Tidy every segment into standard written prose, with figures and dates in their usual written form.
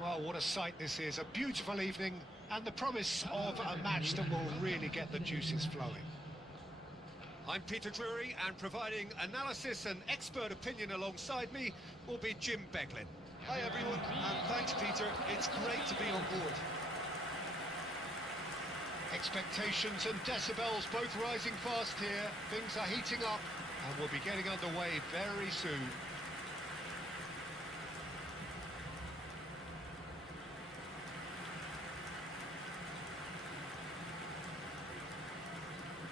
Well, what a sight this is. A beautiful evening and the promise of a match that will really get the juices flowing. I'm Peter Drury, and providing analysis and expert opinion alongside me will be Jim Beglin. Hi everyone, and thanks Peter. It's great to be on board. Expectations and decibels both rising fast here. Things are heating up and we'll be getting underway very soon.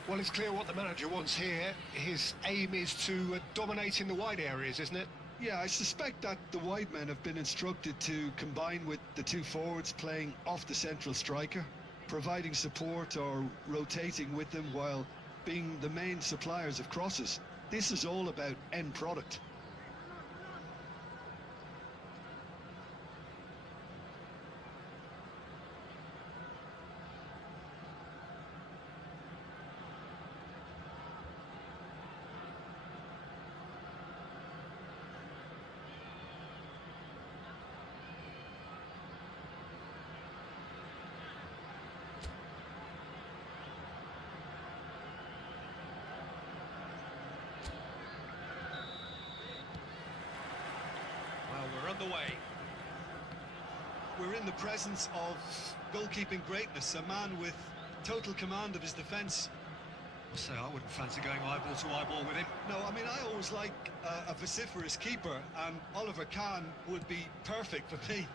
Well, it's clear what the manager wants here. His aim is to dominate in the wide areas, isn't it? Yeah, I suspect that the wide men have been instructed to combine with the two forwards playing off the central striker, providing support or rotating with them while being the main suppliers of crosses. This is all about end product. Well, we're underway. We're in the presence of goalkeeping greatness, a man with total command of his defence. I say I wouldn't fancy going eyeball to eyeball with him. No, I mean, I always like a vociferous keeper, and Oliver Kahn would be perfect for me.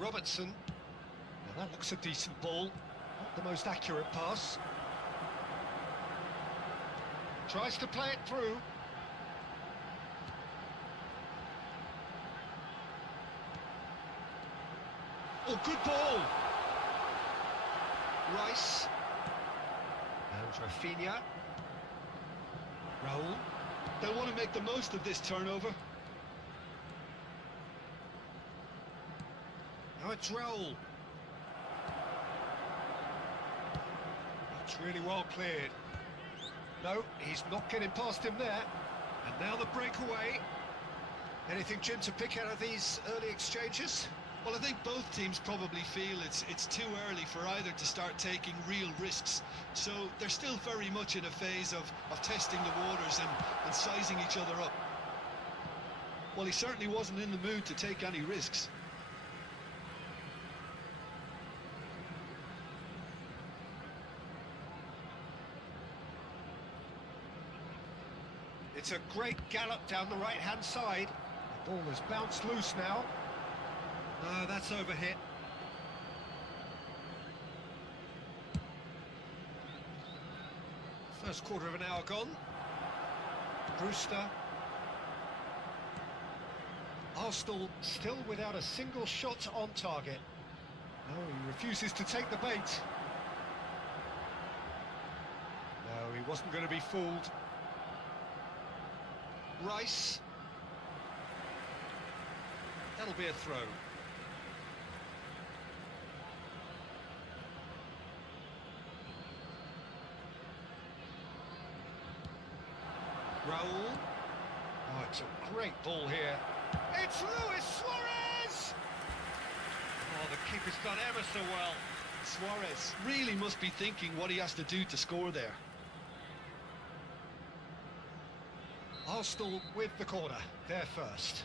Robertson. Well, that looks a decent ball. Not the most accurate pass. Tries to play it through. Oh, good ball! Rice. And Rafinha. Raul. They'll want to make the most of this turnover. Now it's Raul. That's really well cleared. No, he's not getting past him there. And now the breakaway. Anything, Jim, to pick out of these early exchanges? Well, I think both teams probably feel it's too early for either to start taking real risks. So they're still very much in a phase of testing the waters and sizing each other up. Well, he certainly wasn't in the mood to take any risks. It's a great gallop down the right-hand side. The ball has bounced loose now. No, that's overhit. First quarter of an hour gone. Brewster. Arsenal still without a single shot on target. No, he refuses to take the bait. No, he wasn't going to be fooled. Rice. That'll be a throw. Raul. Oh, it's a great ball here. It's Luis Suarez! Oh, the keeper's done ever so well. Suarez really must be thinking what he has to do to score there. Arsenal with the corner, they're first.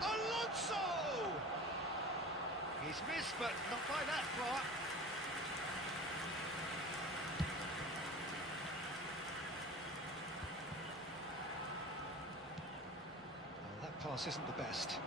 Alonso! He's missed, but not by that far. Well, that pass isn't the best.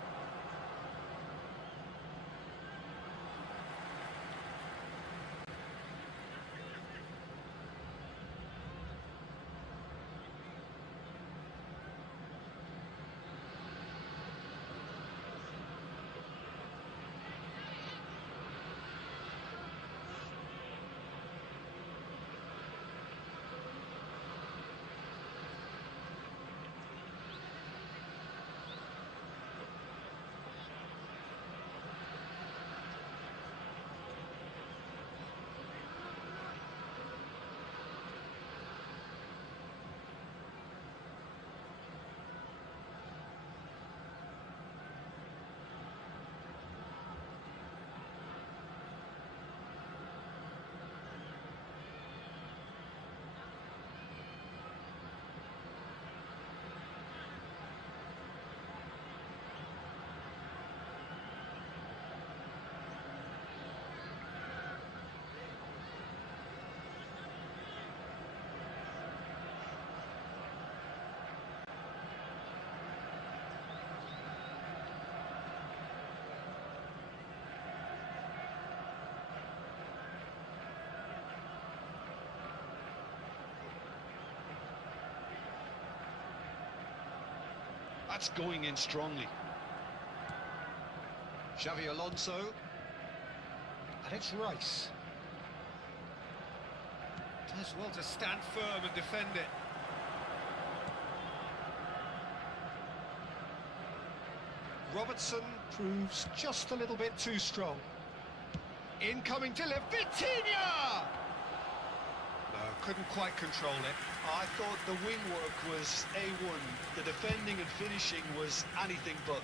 That's going in strongly. Xavi Alonso. And it's Rice. Does well to stand firm and defend it. Robertson proves just a little bit too strong. Incoming delivery, Vitinha! No, couldn't quite control it. I thought the wing work was A1. The defending and finishing was anything but.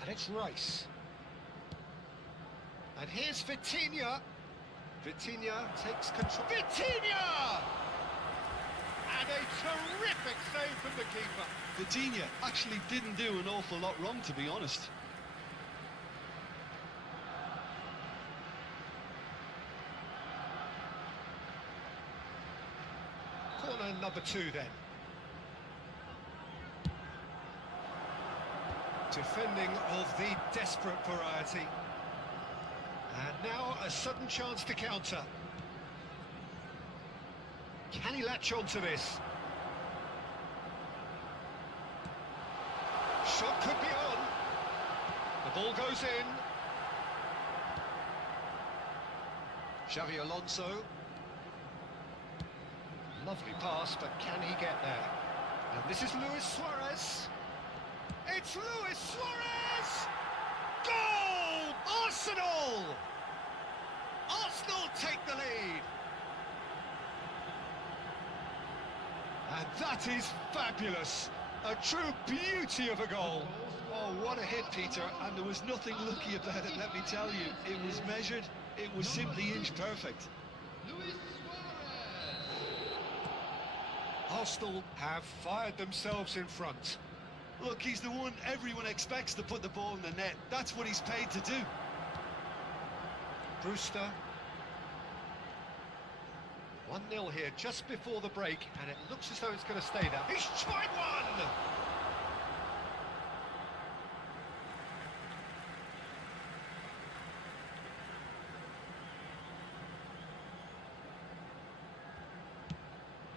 And it's Rice. And here's Vitinha. Vitinha takes control. Vitinha! And a terrific save from the keeper. Vitinha actually didn't do an awful lot wrong, to be honest. Corner number 2 then. Defending of the desperate variety. And now a sudden chance to counter. Can he latch on to this? Shot could be on. The ball goes in. Xavi Alonso. Lovely pass, but can he get there? And this is Luis Suarez. It's Luis Suarez! Goal! Arsenal! Arsenal take the lead. And that is fabulous. A true beauty of a goal. Oh, what a hit, Peter, and there was nothing lucky about it, let me tell you. It was measured, it was simply inch perfect. Arsenal have fired themselves in front. Look, he's the one everyone expects to put the ball in the net. That's what he's paid to do. Brewster. 1-0 here just before the break, and it looks as though it's going to stay there. He's tried one!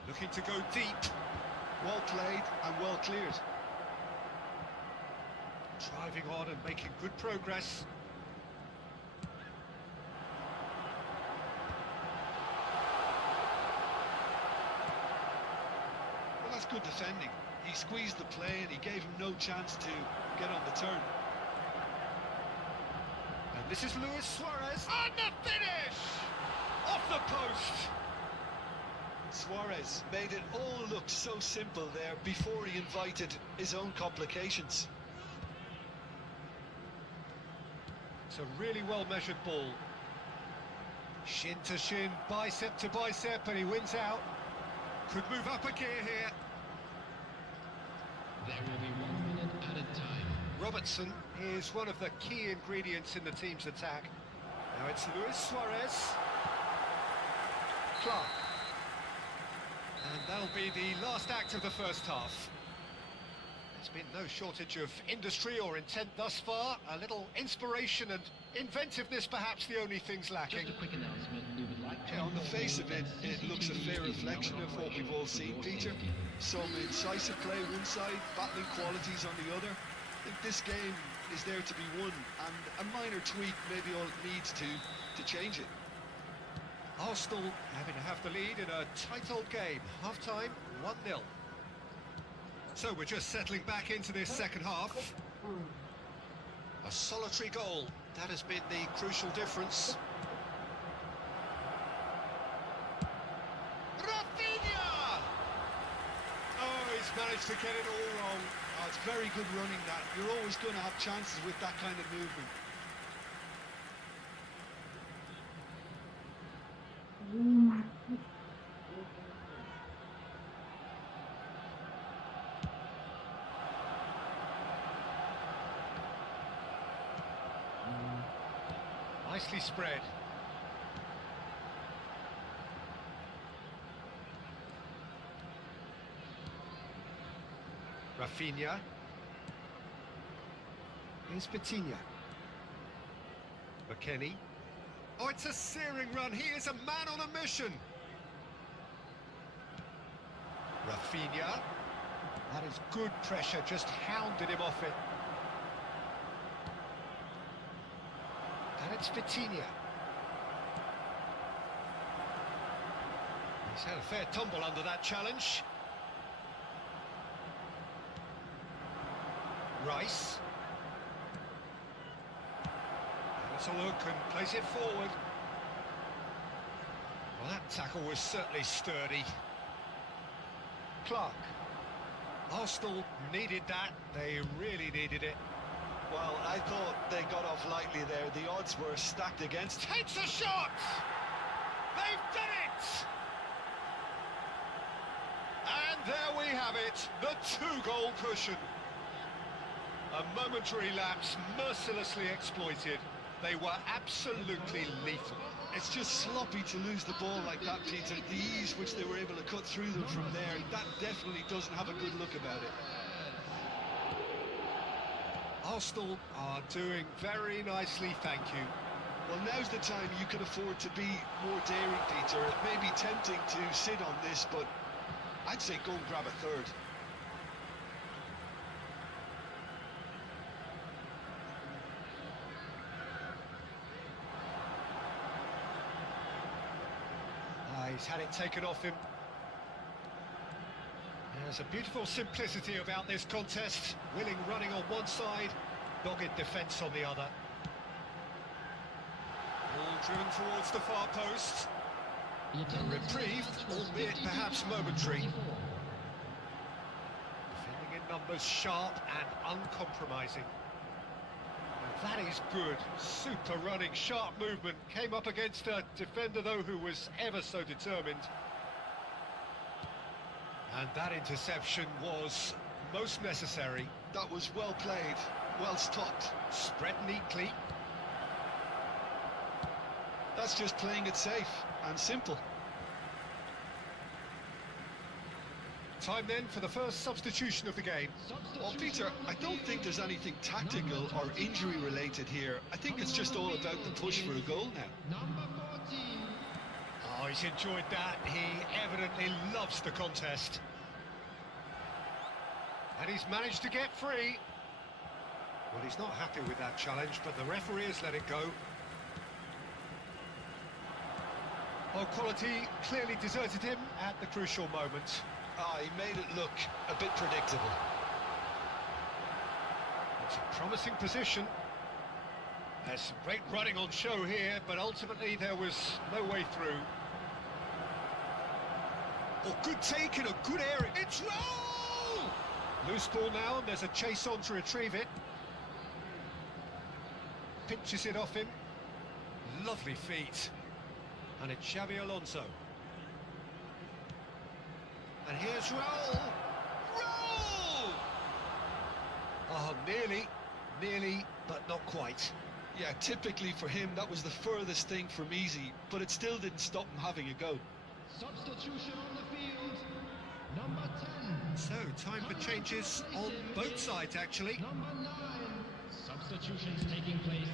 Looking to go deep. Well played and well cleared. Driving on and making good progress. Well, that's good defending. He squeezed the play and he gave him no chance to get on the turn. And this is Luis Suarez. And the finish! Off the post! Suarez made it all look so simple there before he invited his own complications. It's a really well-measured ball. Shin to shin, bicep to bicep, and he wins out. Could move up a gear here. There will be 1 minute added time. Robertson is one of the key ingredients in the team's attack. Now it's Luis Suarez. Clark. And that'll be the last act of the first half. There's been no shortage of industry or intent thus far. A little inspiration and inventiveness, perhaps the only things lacking. Just a quick announcement. We would like to On the face of it, it looks a fair reflection of what we've all seen, Peter. Some incisive play one side, battling qualities on the other. I think this game is there to be won, and a minor tweak maybe all it needs to change it. Arsenal having to have the lead in a tight old game. Half-time, 1-0. So we're just settling back into this second half. A solitary goal. That has been the crucial difference. Rafinha! Oh, he's managed to get it all wrong. Oh, it's very good running that. You're always going to have chances with that kind of movement. Nicely spread. Rafinha. Here's Vitinha. McKennie. Oh, it's a searing run. He is a man on a mission. Rafinha. That is good pressure, just hounded him off it. And it's Vitinha. He's had a fair tumble under that challenge. Rice. Let's a look and place it forward. Well, that tackle was certainly sturdy. Clark. Arsenal needed that. They really needed it. Well, I thought they got off lightly there. The odds were stacked against. Takes a shot! They've done it! And there we have it, the two-goal cushion. A momentary lapse, mercilessly exploited. They were absolutely lethal. It's just sloppy to lose the ball like that, Peter. The ease which they were able to cut through them from there, that definitely doesn't have a good look about it. Arsenal are doing very nicely, thank you. Well, now's the time you can afford to be more daring, Peter. It may be tempting to sit on this, but I'd say go and grab a third. He's had it taken off him. There's a beautiful simplicity about this contest. Willing running on one side, dogged defence on the other. Ball driven towards the far post. A reprieve, albeit perhaps momentary. Defending in numbers, sharp and uncompromising. That is good. Super running, sharp movement. Came up against a defender, though, who was ever so determined. And that interception was most necessary. That was well played, well stopped. Spread neatly. That's just playing it safe and simple. Time then for the first substitution of the game. Well, Peter, I don't think there's anything tactical or injury related here. I think it's just all about the push for a goal now. Number 14. Oh, he's enjoyed that. He evidently loves the contest. And he's managed to get free. Well, he's not happy with that challenge, but the referee has let it go. Oh, quality clearly deserted him at the crucial moment. Ah, he made it look a bit predictable. It's a promising position. There's some great running on show here, but ultimately there was no way through. Oh, good take in a good area. It's roll! Loose ball now, and there's a chase on to retrieve it. Pinches it off him. Lovely feet. And it's Xabi Alonso. And here's Raul. Raul! Oh, nearly, but not quite. Yeah, typically for him, that was the furthest thing from easy, but it still didn't stop him having a go. Substitution on the field. Number 10. So, time for changes on both sides, actually. Number 9. Substitutions taking place.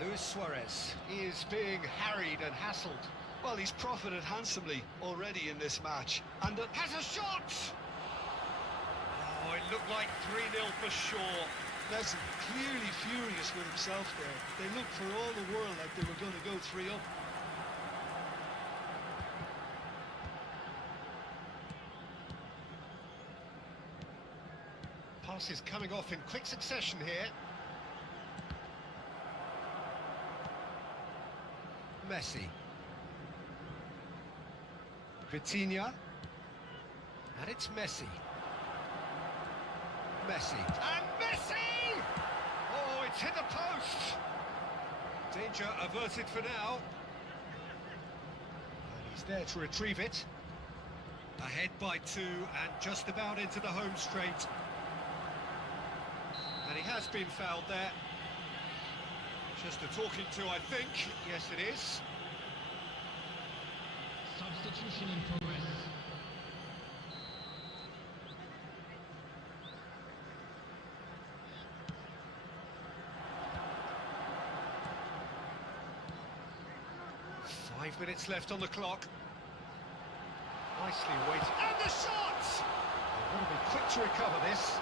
Luis Suarez. He is being harried and hassled. Well, he's profited handsomely already in this match. And Has a shot! Oh, it looked like 3-0 for sure. Nelson clearly furious with himself there. They looked for all the world like they were going to go 3-up. Passes coming off in quick succession here. Messi. Vitinha. And it's Messi. Messi. And Messi! Oh, it's hit the post! Danger averted for now. And he's there to retrieve it. Ahead by 2 and just about into the home straight. And he has been fouled there. Just a talking to, I think. Yes, it is. Substitution in progress. 5 minutes left on the clock. Nicely weighted. And the shot! They've got to be quick to recover this.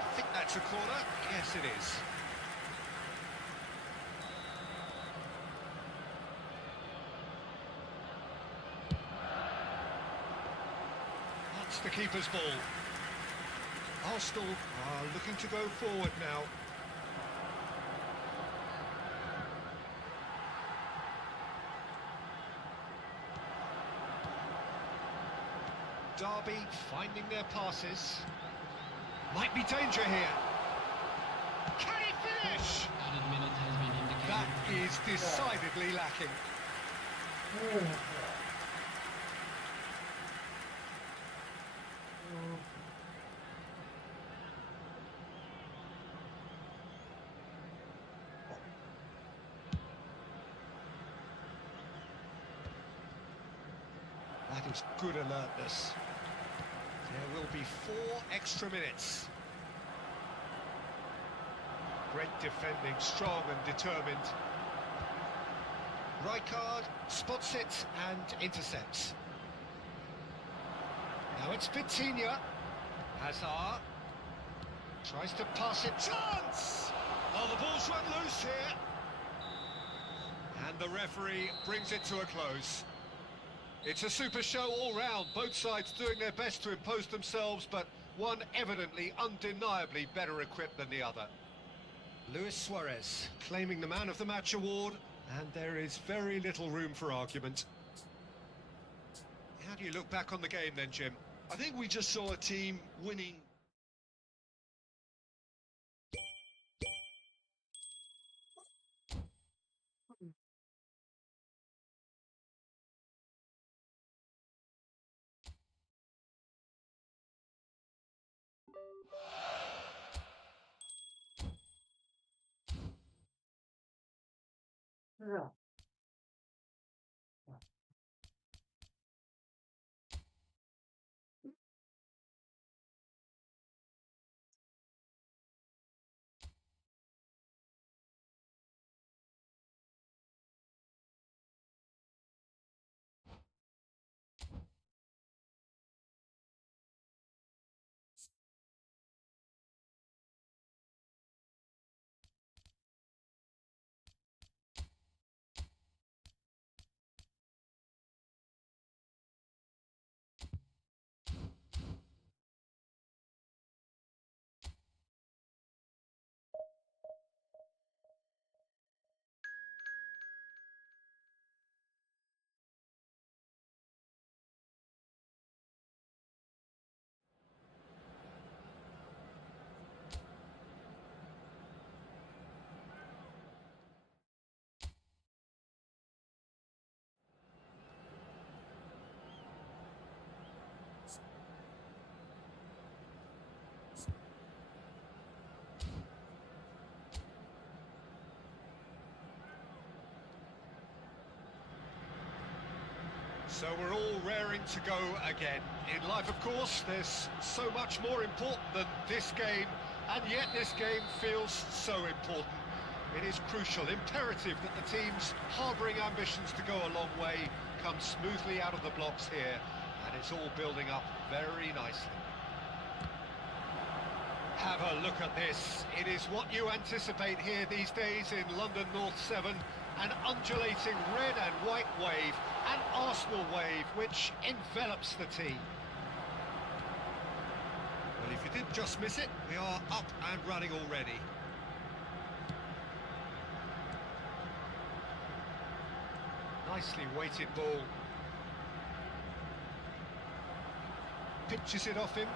I think that's a corner. Yes, it is. That's the keeper's ball. Arsenal are looking to go forward now. Derby finding their passes. Might be danger here. Can he finish? Added minute has been indicated. That is decidedly lacking. That is good alertness. There will be 4 extra minutes. Great defending, strong and determined. Rijkaard spots it and intercepts. Now it's Vitinha. Hazard tries to pass it. Chance! Oh, the ball's run loose here. And the referee brings it to a close. It's a super show all round, both sides doing their best to impose themselves, but one evidently, undeniably better equipped than the other. Luis Suarez claiming the Man of the Match award, and there is very little room for argument. How do you look back on the game then, Jim? I think we just saw a team winning. So we're all raring to go again. In life, of course, there's so much more important than this game, and yet this game feels so important. It is crucial, imperative that the teams harbouring ambitions to go a long way come smoothly out of the blocks here, and it's all building up very nicely. Have a look at this. It is what you anticipate here these days in London North 7, an undulating red and white wave, an Arsenal wave which envelops the team. Well, if you didn't just miss it, we are up and running already. Nicely weighted ball. Pitches it off him.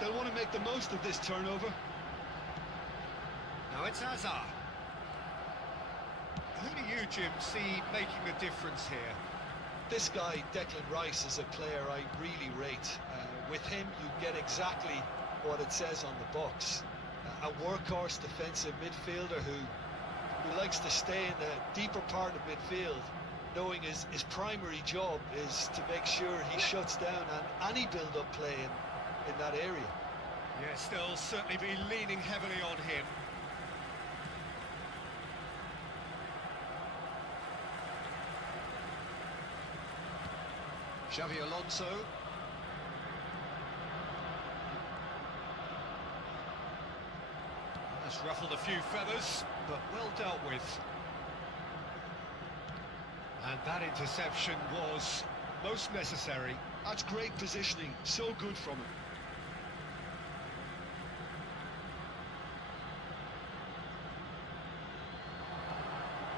They'll want to make the most of this turnover. Now it's Hazard. Who do you, Jim, see making the difference here? This guy, Declan Rice, is a player I really rate. With him, you get exactly what it says on the box. A workhorse defensive midfielder who likes to stay in the deeper part of midfield, knowing his primary job is to make sure he shuts down any build-up play in that area. Yes, they'll certainly be leaning heavily on him. Xavi Alonso. That's ruffled a few feathers, but well dealt with. And that interception was most necessary. That's great positioning, so good from him.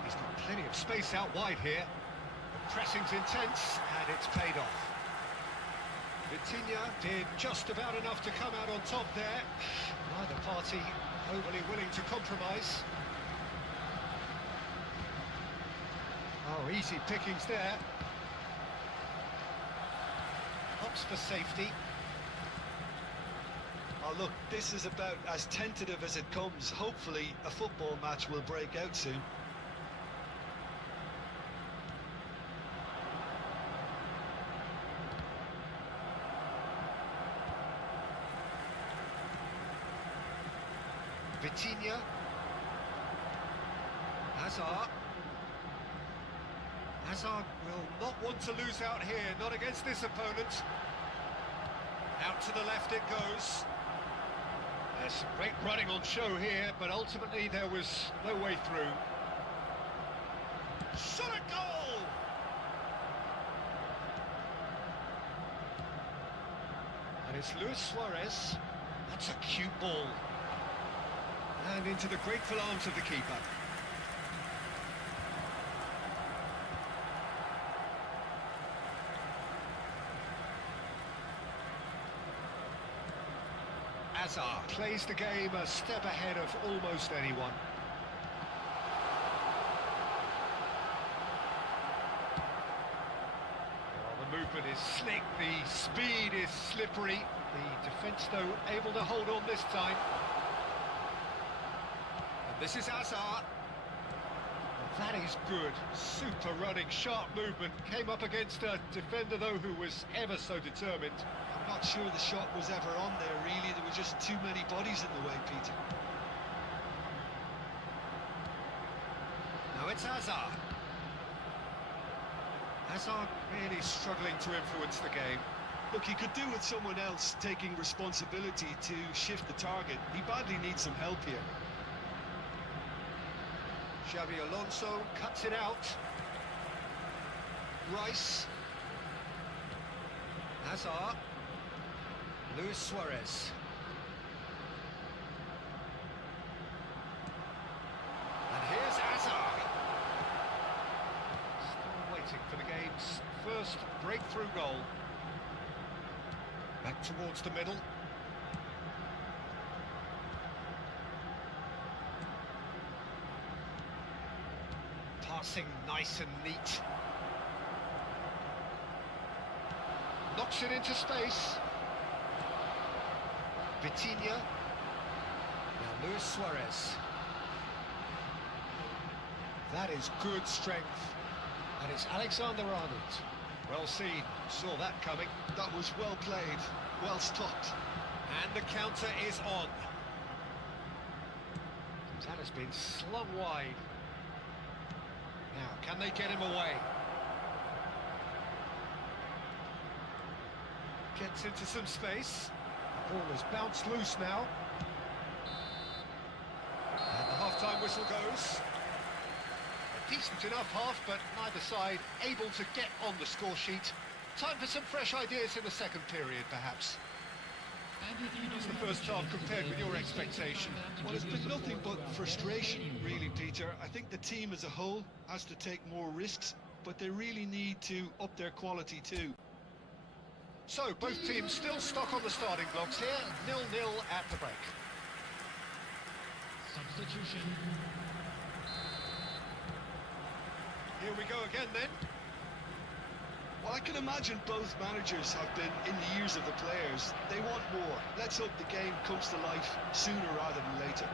He's got plenty of space out wide here. The pressing's intense, and it's paid off. Vitinha did just about enough to come out on top there. Neither party overly willing to compromise. Oh, easy pickings there. Opts for safety. Oh, look, this is about as tentative as it comes. Hopefully, a football match will break out soon. Vitinha. Hazard. Hazard will not want to lose out here, not against this opponent. Out to the left it goes. There's some great running on show here, but ultimately there was no way through. Shot a goal! And it's Luis Suarez. That's a cute ball. And into the grateful arms of the keeper. Hazard plays the game a step ahead of almost anyone. Well, the movement is slick, the speed is slippery. The defence, though, able to hold on this time. This is Hazard. That is good. Super running, sharp movement. Came up against a defender, though, who was ever so determined. I'm not sure the shot was ever on there, really. There were just too many bodies in the way, Peter. Now it's Hazard. Hazard really struggling to influence the game. Look, he could do with someone else taking responsibility to shift the target. He badly needs some help here. Xavi Alonso cuts it out. Rice. Hazard. Luis Suarez. And here's Hazard. Still waiting for the game's first breakthrough goal. Back towards the middle. Passing nice and neat. Knocks it into space. Vitinha. Now Luis Suarez. That is good strength. And it's Alexander Arnold. Well seen. Saw that coming. That was well played, well stopped. And the counter is on. That has been slung wide. Now, can they get him away? Gets into some space. The ball has bounced loose now. And the half-time whistle goes. A decent enough half, but neither side able to get on the score sheet. Time for some fresh ideas in the second period, perhaps. How's the first half compared with your expectation? Well, it's been nothing but frustration, really, Peter. I think the team as a whole has to take more risks, but they really need to up their quality too. So, both teams still stuck on the starting blocks here, 0-0 at the break. Substitution. Here we go again then. Well, I can imagine both managers have been in the ears of the players. They want more. Let's hope the game comes to life sooner rather than later.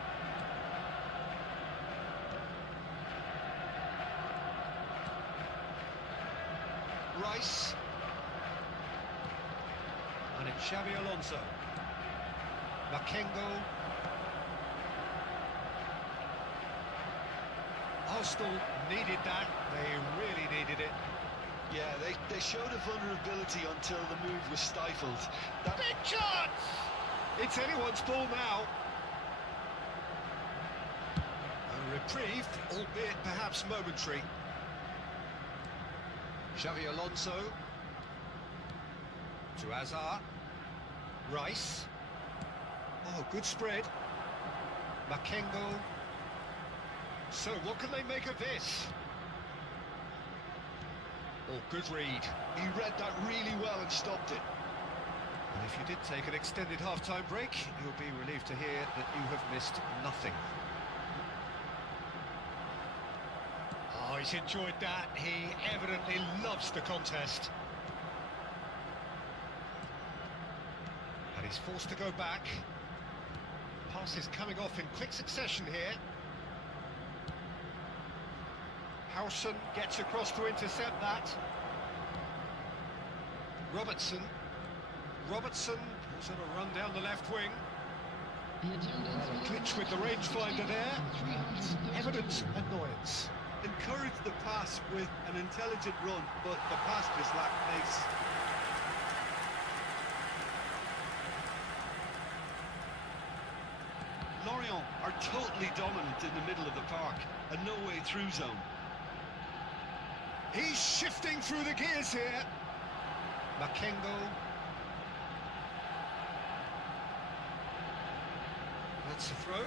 Rice. And it's Xavi Alonso. Makengo. Arsenal needed that. They really needed it. Yeah, they showed a vulnerability until the move was stifled. Big chance! It's anyone's ball now. A reprieve, albeit perhaps momentary. Xavi Alonso. To Hazard. Rice. Oh, good spread. Makengo. So, what can they make of this? Oh, good read. He read that really well and stopped it. And if you did take an extended half-time break, you'll be relieved to hear that you have missed nothing. Oh, he's enjoyed that. He evidently loves the contest. And he's forced to go back. Passes coming off in quick succession here. Howson gets across to intercept that. Robertson. Robertson is on a run down the left wing. Glitch with the rangefinder there. Evident annoyance. Encouraged the pass with an intelligent run, but the pass just lacked pace. Lorient are totally dominant in the middle of the park, a no-way through zone. He's shifting through the gears here. Makengo. That's a throw.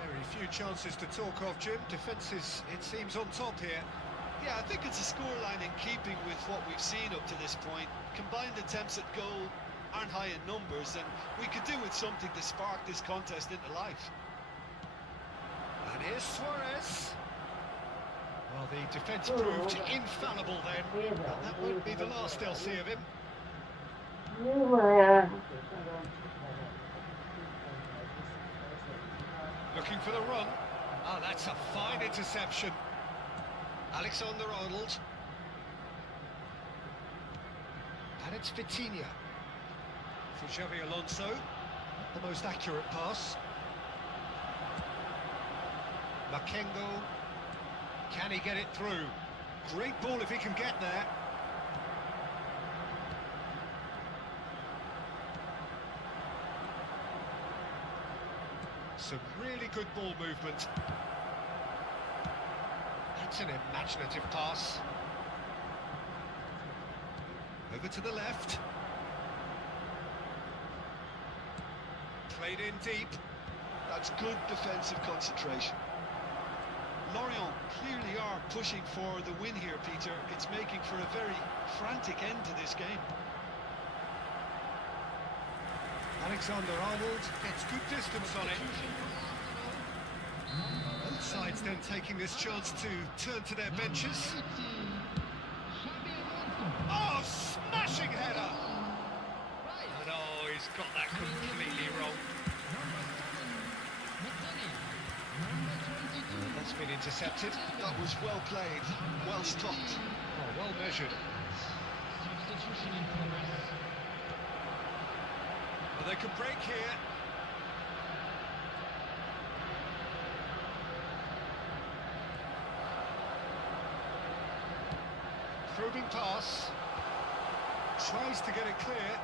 Very few chances to talk of, Jim. Defence is, it seems, on top here. Yeah, I think it's a scoreline in keeping with what we've seen up to this point. Combined attempts at goal aren't high in numbers, and we could do with something to spark this contest into life. And here's Suarez. Well, the defence proved infallible then, and that won't be the last they'll see of him. Looking for the run. Ah, that's a fine interception. Alexander-Arnold. And it's Vitinha. For Xavi Alonso. The most accurate pass. Makengo. Can he get it through? Great ball if he can get there. Some really good ball movement. That's an imaginative pass. Over to the left. Played in deep. That's good defensive concentration. Lorient clearly are pushing for the win here, Peter. It's making for a very frantic end to this game. Alexander-Arnold gets good distance on it. Both sides then taking this chance to turn to their benches. Oh, smashing header! And oh, he's got that completely wrong. That's been intercepted. That was well played, well stopped. Oh, well measured. Well, they could break here. Probing pass. Tries to get it clear.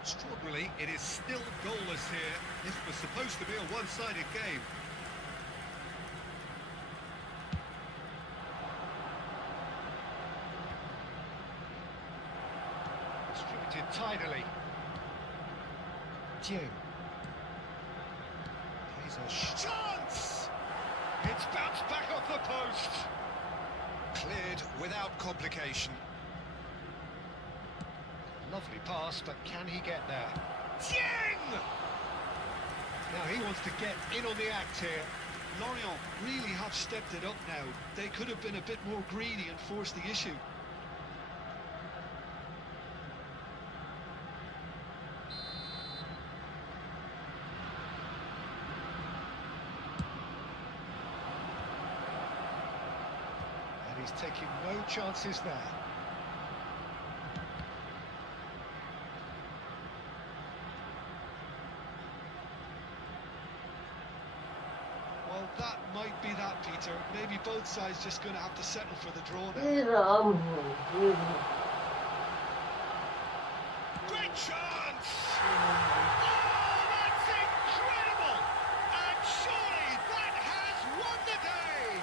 Extraordinarily, it is still goalless here. This was supposed to be a one-sided game. Distributed tidily. Dieng. Plays a chance! It's bounced back off the post. Cleared without complication. Lovely pass, but can he get there? Dieng! Now he wants to get in on the act here. Lorient really have stepped it up now. They could have been a bit more greedy and forced the issue. And he's taking no chances there. That might be that, Peter. Maybe both sides just going to have to settle for the draw now. Great chance! Oh, that's incredible! And surely that has won the day!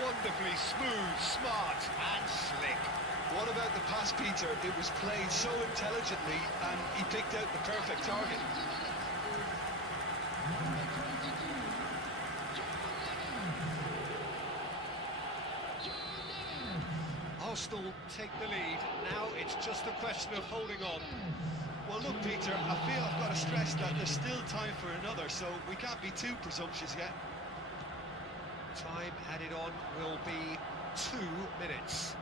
Wonderfully smooth, smart and slick. What about the pass, Peter? It was played so intelligently and he picked out the perfect target. Arsenal take the lead. Now it's just a question of holding on. Well, look, Peter, I feel I've got to stress that there's still time for another, so we can't be too presumptuous yet. Time added on will be 2 minutes.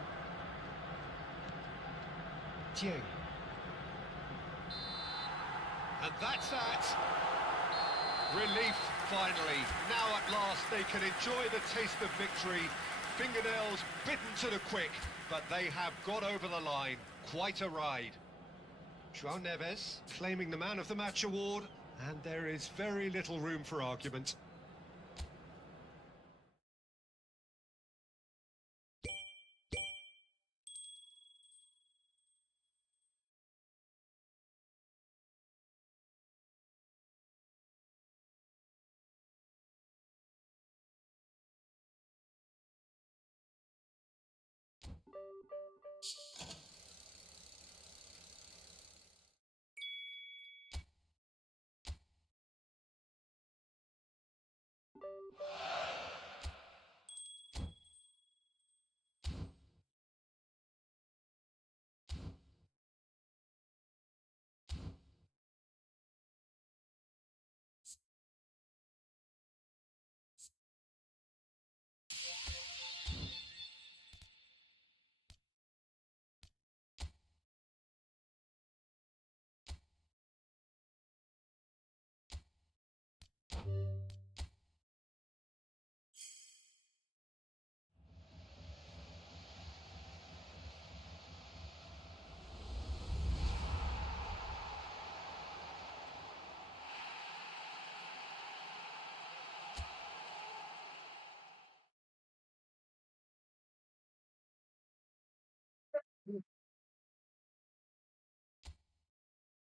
Due. And that's that. Relief, finally. Now at last they can enjoy the taste of victory. Fingernails bitten to the quick, but they have got over the line. Quite a ride. João Neves claiming the Man of the Match award, and there is very little room for argument.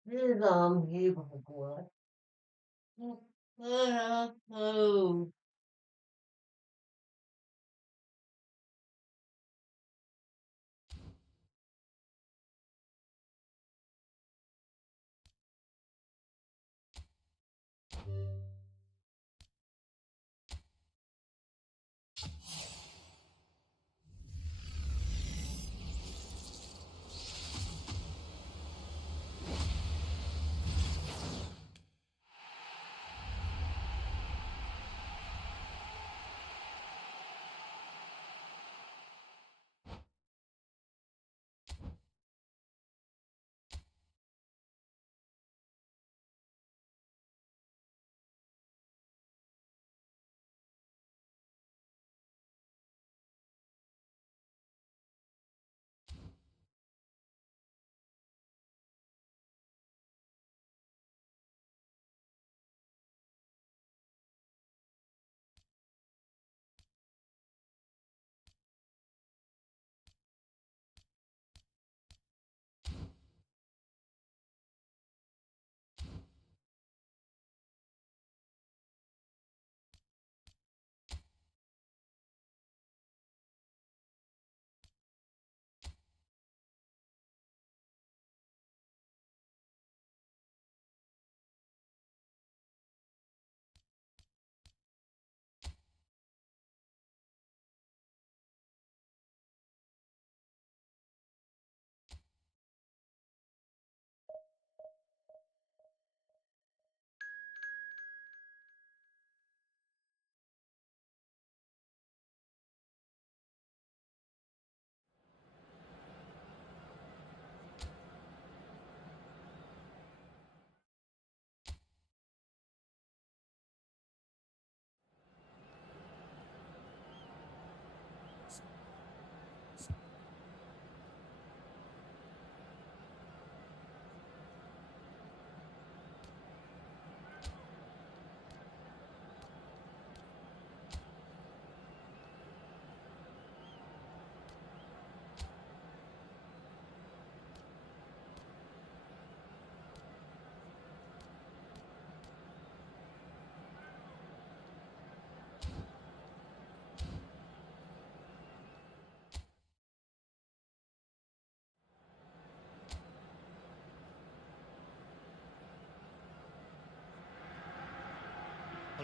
This is unbelievable. Oh.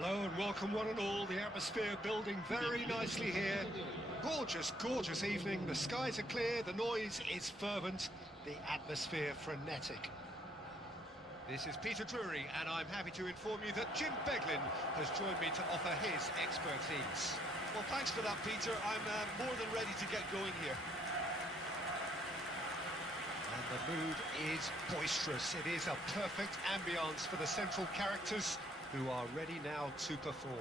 Hello and welcome one and all. The atmosphere building very nicely here. Gorgeous, gorgeous evening. The skies are clear, the noise is fervent, the atmosphere frenetic. This is Peter Drury, and I'm happy to inform you that Jim Beglin has joined me to offer his expertise. Well, thanks for that, Peter. I'm more than ready to get going here. And the mood is boisterous. It is a perfect ambience for the central characters who are ready now to perform.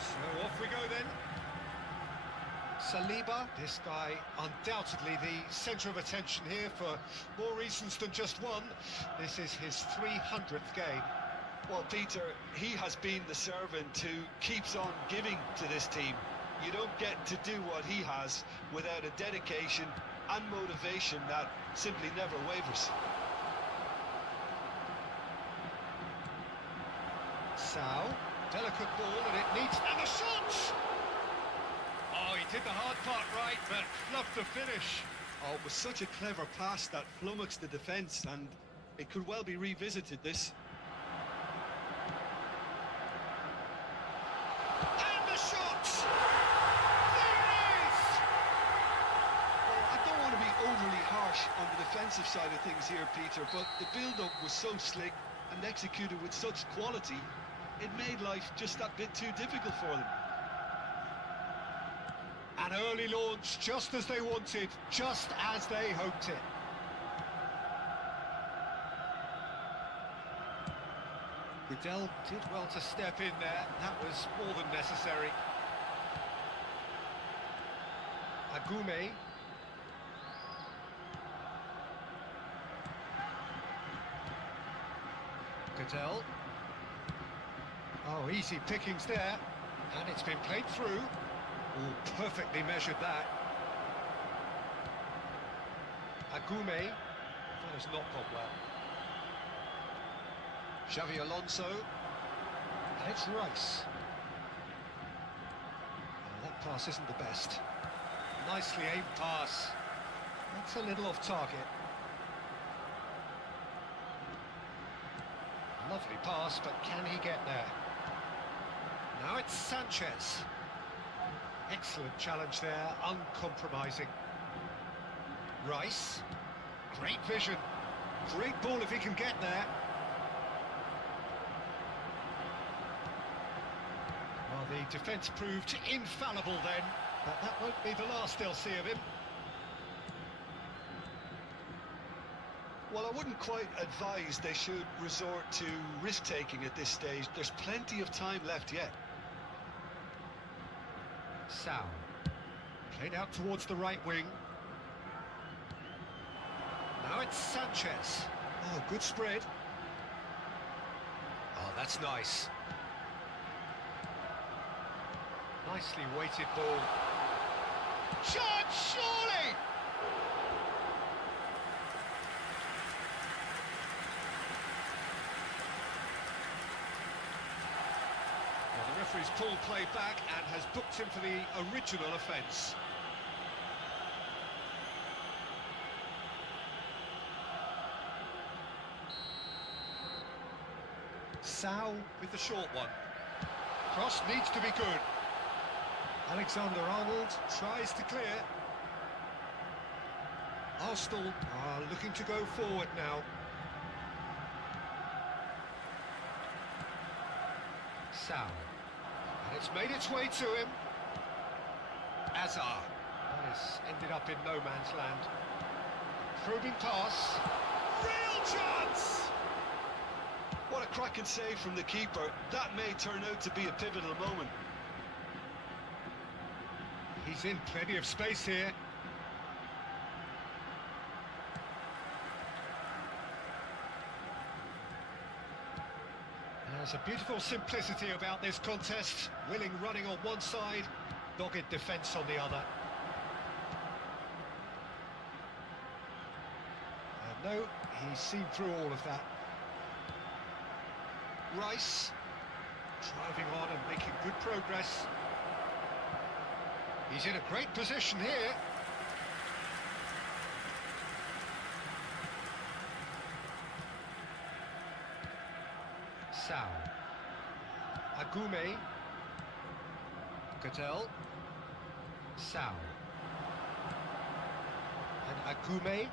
So off we go then. Saliba, this guy undoubtedly the centre of attention here for more reasons than just one. This is his 300th game. Well, Peter, he has been the servant who keeps on giving to this team. You don't get to do what he has without a dedication and motivation that simply never wavers. Sao, delicate ball and it needs... And the shot! Oh, he did the hard part right, but fluffed the finish. Oh, it was such a clever pass that flummoxed the defence, and it could well be revisited, this. And the shot! There it is! Well, I don't want to be overly harsh on the defensive side of things here, Peter, but the build-up was so slick and executed with such quality, it made life just that bit too difficult for them. An early launch, just as they wanted, just as they hoped it. Goodell did well to step in there. That was more than necessary. Agume. Goodell. Oh, easy pickings there. And it's been played through. Oh, perfectly measured that. Agume. That has not gone well. Xavi Alonso. And it's Rice. Oh, that pass isn't the best. Nicely aimed pass. That's a little off target. Lovely pass, but can he get there? Now it's Sanchez. Excellent challenge there, uncompromising. Rice, great vision, great ball if he can get there. Well, the defence proved infallible then, but that won't be the last they'll see of him. Well, I wouldn't quite advise they should resort to risk-taking at this stage. There's plenty of time left yet. Sao, played out towards the right wing. Now it's Sanchez. Oh, good spread. Oh, that's nice. Nicely weighted ball. Chance, surely! Well, the referee's pulled play back and has booked him for the original offence. Sao with the short one. Cross needs to be good. Alexander-Arnold tries to clear. Arsenal are looking to go forward now. Sao. And it's made its way to him. Azar. That has ended up in no man's land. Probing pass. Real chance! What a cracking save from the keeper. That may turn out to be a pivotal moment. He's in plenty of space here. There's a beautiful simplicity about this contest. Willing running on one side, dogged defence on the other. And no, he's seen through all of that. Rice, driving on and making good progress. He's in a great position here. Sao. Agume. Cattell. Sao. And Agume.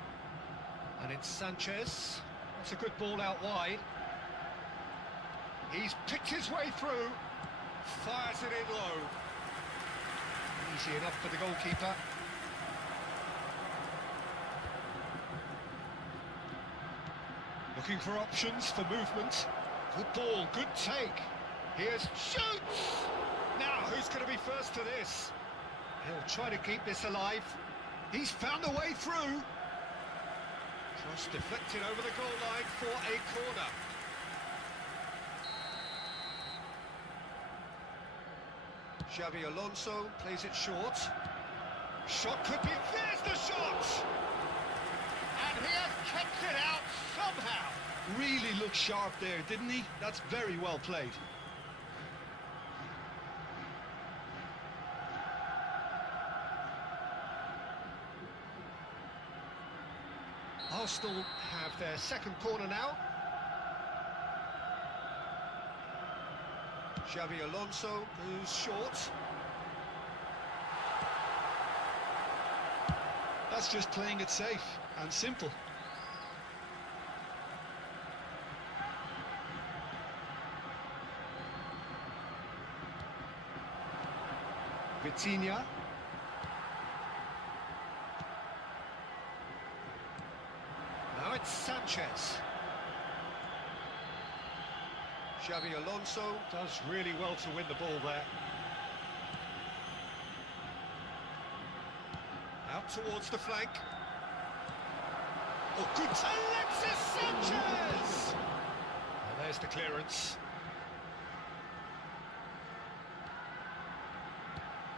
And it's Sanchez. That's a good ball out wide. He's picked his way through. Fires it in low. Easy enough for the goalkeeper. Looking for options for movement. Good ball, good take. Here's shoots! Now, who's going to be first to this? He'll try to keep this alive. He's found a way through. Cross deflected over the goal line for a corner. Xabi Alonso plays it short. Shot could be... There's the shot! And he has kept it out somehow. Really looked sharp there, didn't he? That's very well played. Arsenal have their second corner now. Xabi Alonso goes short. That's just playing it safe and simple. Vitinha. Now it's Sanchez. Xabi Alonso does really well to win the ball there. Out towards the flank. Oh, good. Alexis Sanchez! And there's the clearance.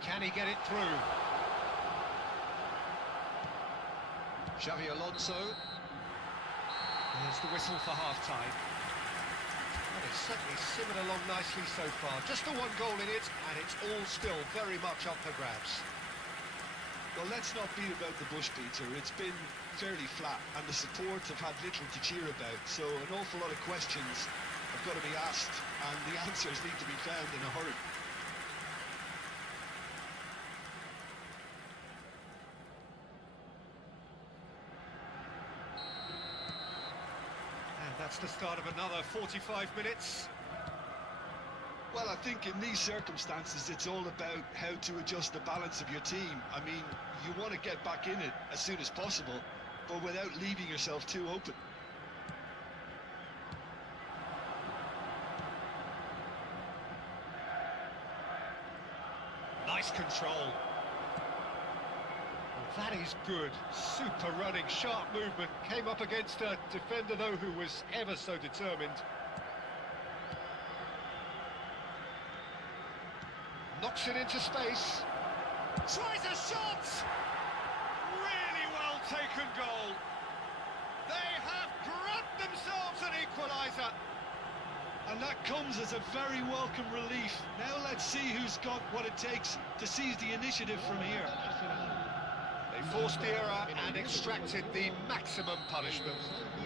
Can he get it through? Xabi Alonso. There's the whistle for half-time. Well, it's certainly simmered along nicely so far. Just the one goal in it, and it's all still very much up for grabs. Well, let's not beat about the bush, Peter. It's been fairly flat, and the support have had little to cheer about. So an awful lot of questions have got to be asked, and the answers need to be found in a hurry. That's the start of another 45 minutes. Well, I think in these circumstances, it's all about how to adjust the balance of your team. I mean, you want to get back in it as soon as possible, but without leaving yourself too open. Nice control. That is good. Super running, sharp movement. Came up against a defender, though, who was ever so determined. Knocks it into space. Tries a shot! Really well taken goal. They have grabbed themselves an equaliser. And that comes as a very welcome relief. Now let's see who's got what it takes to seize the initiative from here. They forced the error and extracted the maximum punishment.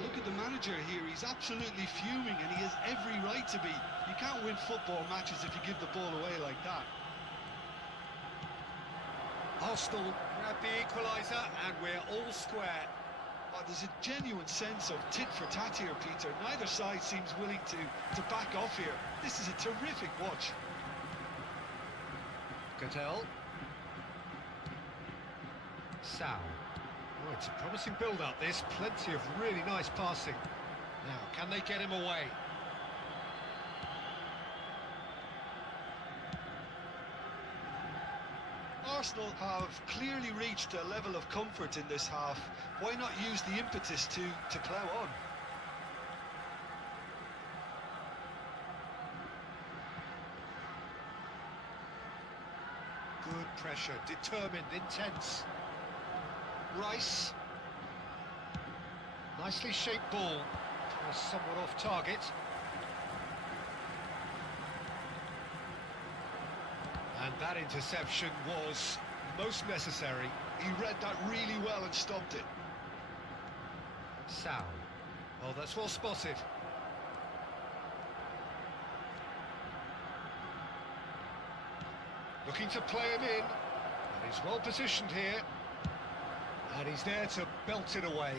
Look at the manager here, he's absolutely fuming and he has every right to be. You can't win football matches if you give the ball away like that. Arsenal grab the equaliser and we're all square. Oh, there's a genuine sense of tit for tat here, Peter. Neither side seems willing to back off here. This is a terrific watch. Cattell. Sao. Oh, it's a promising build-up, this. Plenty of really nice passing. Now, can they get him away? Arsenal have clearly reached a level of comfort in this half. Why not use the impetus to plough on? Good pressure, determined, intense. Rice. Nicely shaped ball. Was somewhat off target. And that interception was most necessary. He read that really well and stopped it. Sal. Oh, that's well spotted. Looking to play him in. And he's well positioned here. And he's there to belt it away.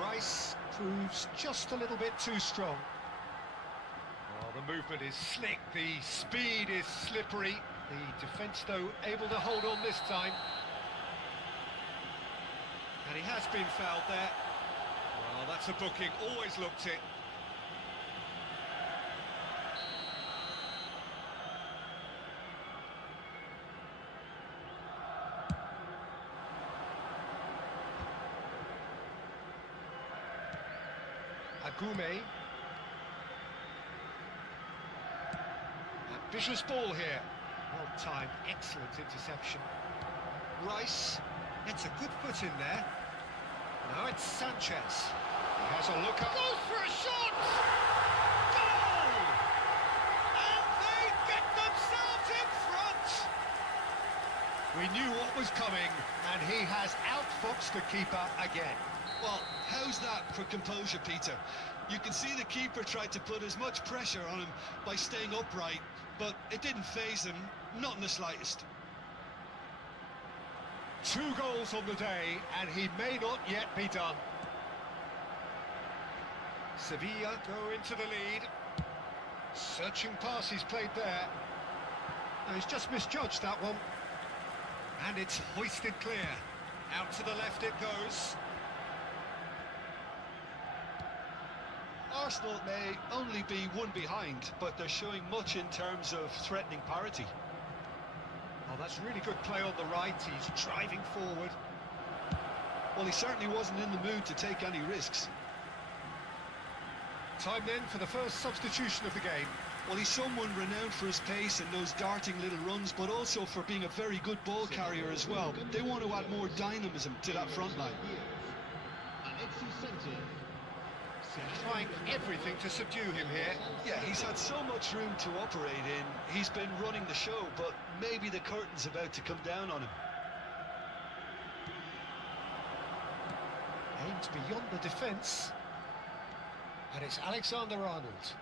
Rice proves just a little bit too strong. Oh, the movement is slick, the speed is slippery. The defence, though, able to hold on this time. And he has been fouled there. Well, that's a booking, always looked it. Agume. Ambitious ball here. Well timed, excellent interception. Rice gets a good foot in there. Now it's Sanchez. He has a look up. Goes for a shot! Goal! And they get themselves in front! We knew what was coming, and he has outfoxed the keeper again. Well, how's that for composure, Peter? You can see the keeper tried to put as much pressure on him by staying upright, but it didn't faze him, not in the slightest. 2 goals on the day, and he may not yet be done. Sevilla go into the lead. Searching pass he's played there. No, he's just misjudged that one. And it's hoisted clear. Out to the left it goes. Arsenal may only be one behind, but they're showing much in terms of threatening parity. Oh, that's really good play on the right. He's driving forward. Well, he certainly wasn't in the mood to take any risks. Time then for the first substitution of the game. Well, he's someone renowned for his pace and those darting little runs, but also for being a very good ball carrier as well. They want to add more dynamism to that front line. Trying everything to subdue him here. Yeah, he's had so much room to operate in. He's been running the show, but maybe the curtain's about to come down on him. Aims beyond the defence. And it's Alexander-Arnold.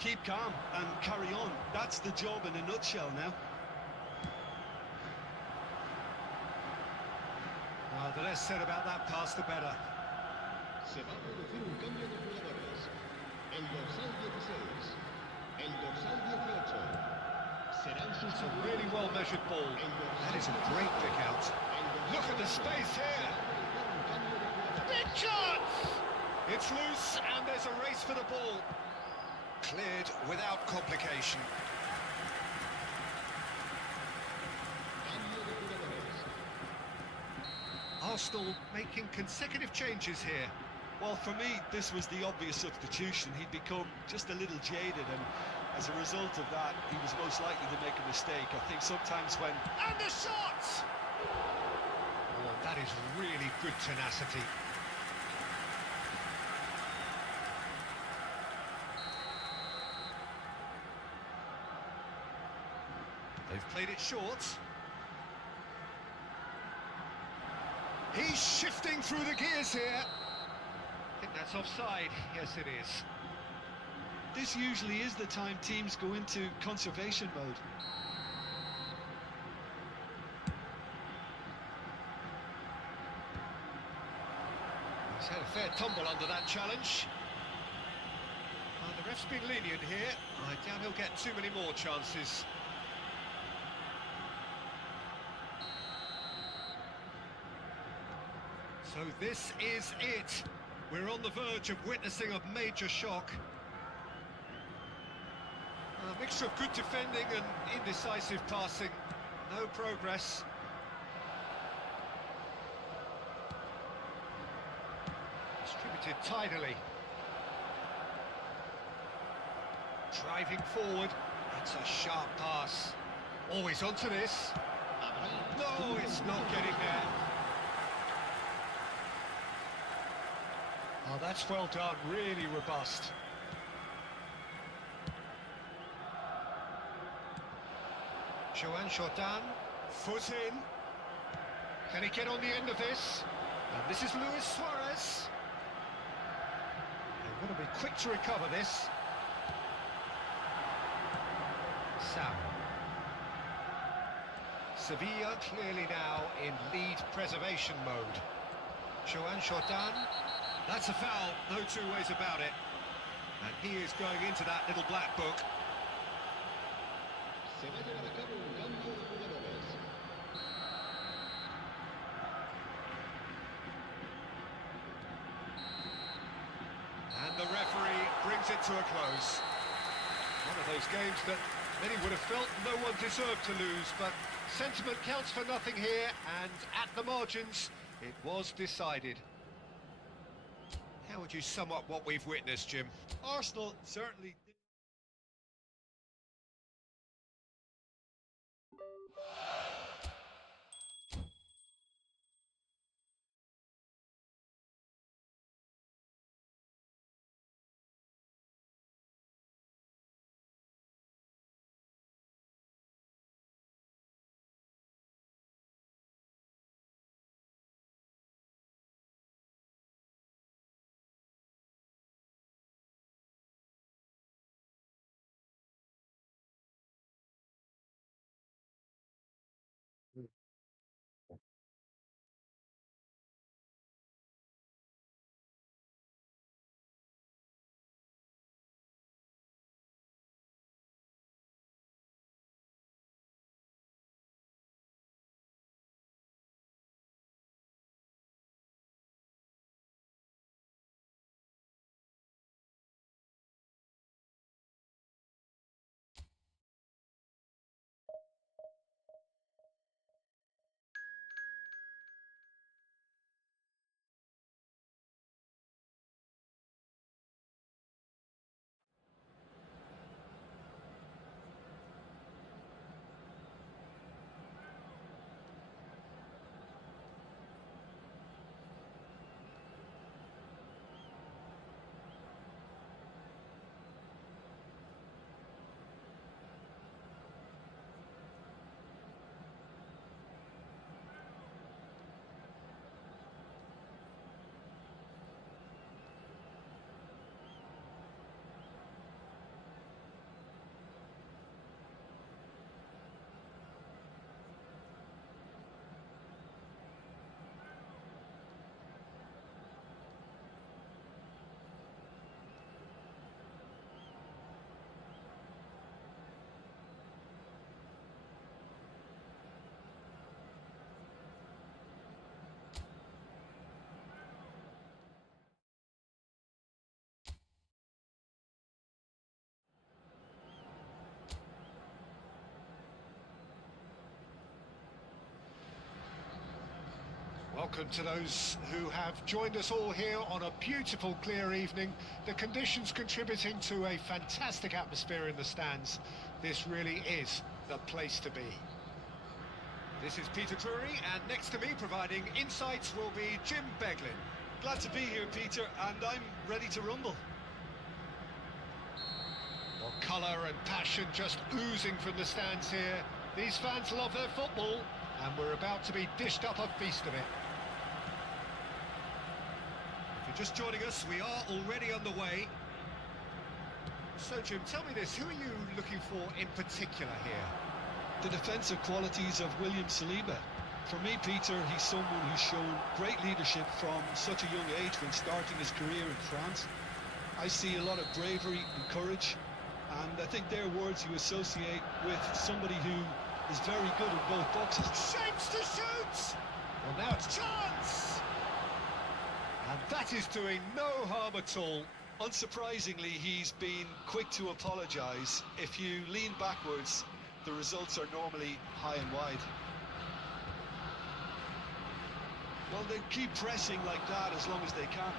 Keep calm and carry on. That's the job in a nutshell now. The less said about that pass, the better. Se va a producir un cambio de jugadores. El dorsal 16, el dorsal 18. Serán It's a sustituidos. really well-measured ball. That is a great pick out. Look at the space here. Big chance! It's loose, and there's a race for the ball. Cleared without complication. Arsenal making consecutive changes here. Well, for me, this was the obvious substitution. He'd become just a little jaded, and as a result of that, he was most likely to make a mistake. I think sometimes when... And the shot! Oh, that is really good tenacity. They've played it short. He's shifting through the gears here. I think that's offside. Yes, it is. This usually is the time teams go into conservation mode. He's had a fair tumble under that challenge. The ref's been lenient here. I doubt he'll get too many more chances. So this is it. We're on the verge of witnessing a major shock. A mixture of good defending and indecisive passing. No progress. Distributed tidily. Driving forward. That's a sharp pass. Always onto this. No, it's not getting there. Oh, that's well done, really robust. Joan Jordan, foot in. Can he get on the end of this? And this is Luis Suarez. They want to be quick to recover this. Sam. Sevilla clearly now in lead preservation mode. Joan Jordan. That's a foul, no two ways about it. And he is going into that little black book. Se va a llevar a cabo un cambio de jugadores. And the referee brings it to a close. One of those games that many would have felt no one deserved to lose, but sentiment counts for nothing here, and at the margins, it was decided. How would you sum up what we've witnessed, Jim? Arsenal certainly... Welcome to those who have joined us all here on a beautiful, clear evening. The conditions contributing to a fantastic atmosphere in the stands. This really is the place to be. This is Peter Drury, and next to me providing insights will be Jim Beglin. Glad to be here, Peter, and I'm ready to rumble. Well, colour and passion just oozing from the stands here. These fans love their football, and we're about to be dished up a feast of it. If you're just joining us, we are already on the way. So, Jim, tell me this, who are you looking for in particular here? The defensive qualities of William Saliba. For me, Peter, he's someone who's shown great leadership from such a young age when starting his career in France. I see a lot of bravery and courage, and I think they're words you associate with somebody who is very good in both boxes. Shapes to shoot! Well, now it's chance! And that is doing no harm at all. Unsurprisingly, he's been quick to apologise. If you lean backwards, the results are normally high and wide. Well, they keep pressing like that as long as they can.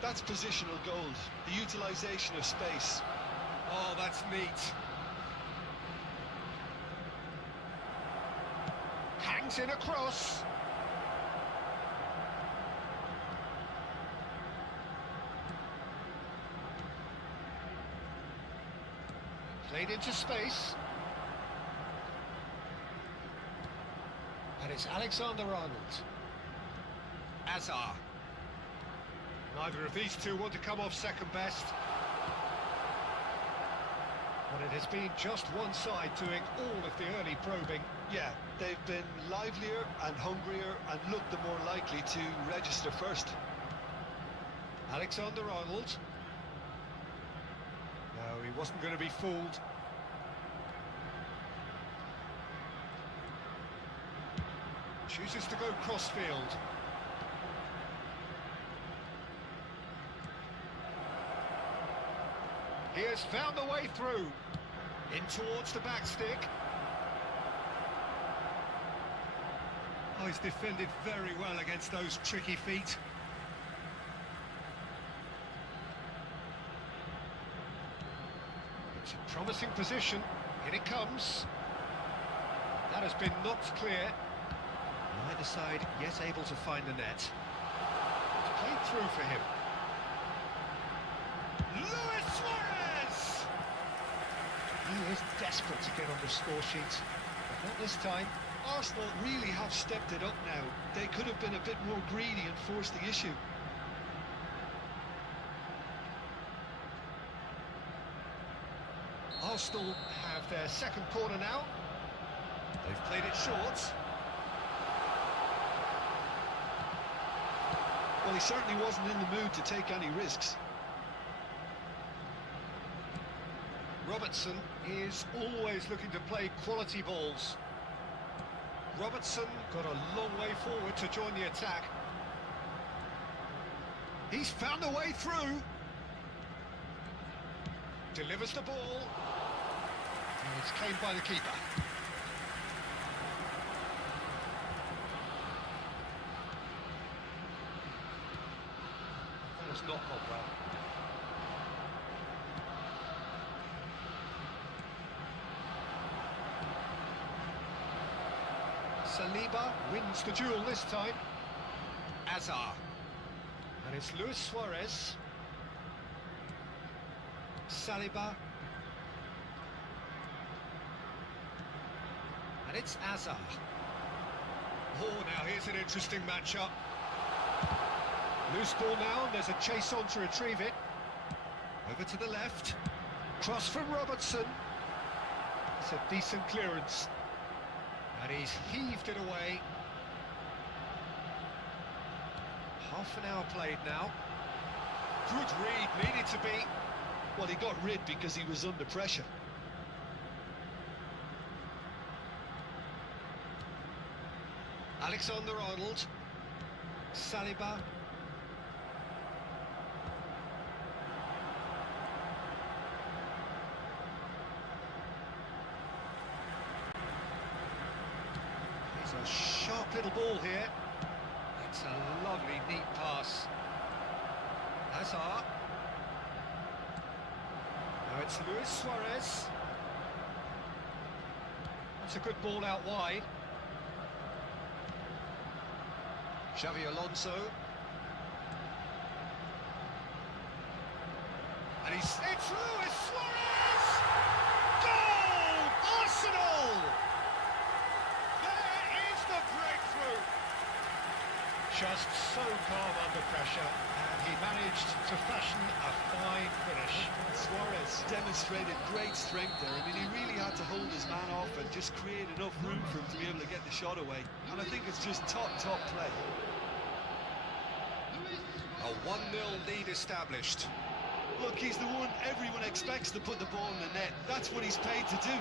That's positional gold, the utilisation of space. Oh, that's neat. Hangs in a cross. Played into space. And it's Alexander-Arnold. Azar. Neither of these two want to come off second best. But it has been just one side doing all of the early probing. Yeah, they've been livelier and hungrier and looked the more likely to register first. Alexander-Arnold. No, he wasn't going to be fooled. Chooses to go crossfield. He has found the way through. In towards the back stick. Oh, he's defended very well against those tricky feet. It's a promising position. In it comes. That has been knocked clear. Neither side yet able to find the net. It's played through for him. Luis Suarez! He is desperate to get on the score sheet, but not this time. Arsenal really have stepped it up now. They could have been a bit more greedy and forced the issue. Arsenal have their second corner now. They've played it short. Well, he certainly wasn't in the mood to take any risks. Robertson is always looking to play quality balls. Robertson got a long way forward to join the attack. He's found a way through. Delivers the ball. And it's claimed by the keeper. That has not gone well. Saliba wins the duel this time. Azar. And it's Luis Suarez. Saliba. And it's Azar. Oh, now here's an interesting matchup. Loose ball now, and there's a chase on to retrieve it. Over to the left. Cross from Robertson. It's a decent clearance. And he's heaved it away. Half an hour played now. Good read, needed to be. Well, he got rid because he was under pressure. Alexander-Arnold. Saliba. A sharp little ball here. It's a lovely, neat pass. Hazard. Now it's Luis Suarez. That's a good ball out wide. Xavi Alonso. And it's Luis Suarez! Goal! Arsenal! Just so calm under pressure, and he managed to fashion a fine finish. Suarez demonstrated great strength there. I mean, he really had to hold his man off and just create enough room for him to be able to get the shot away. And I think it's just top play. A 1-0 lead established. Look, he's the one everyone expects to put the ball in the net. That's what he's paid to do.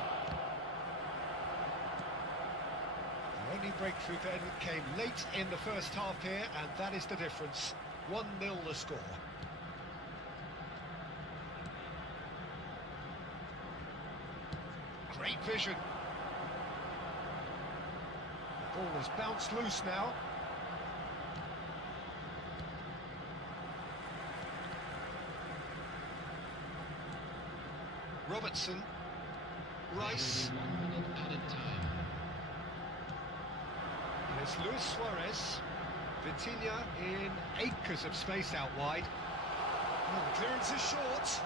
The only breakthrough then came late in the first half here, and that is the difference. 1-0 the score. Great vision. The ball has bounced loose now. Robertson. Rice. 1 minute added time. It's Luis Suarez. Vitinha in acres of space out wide. Oh, the clearance is short.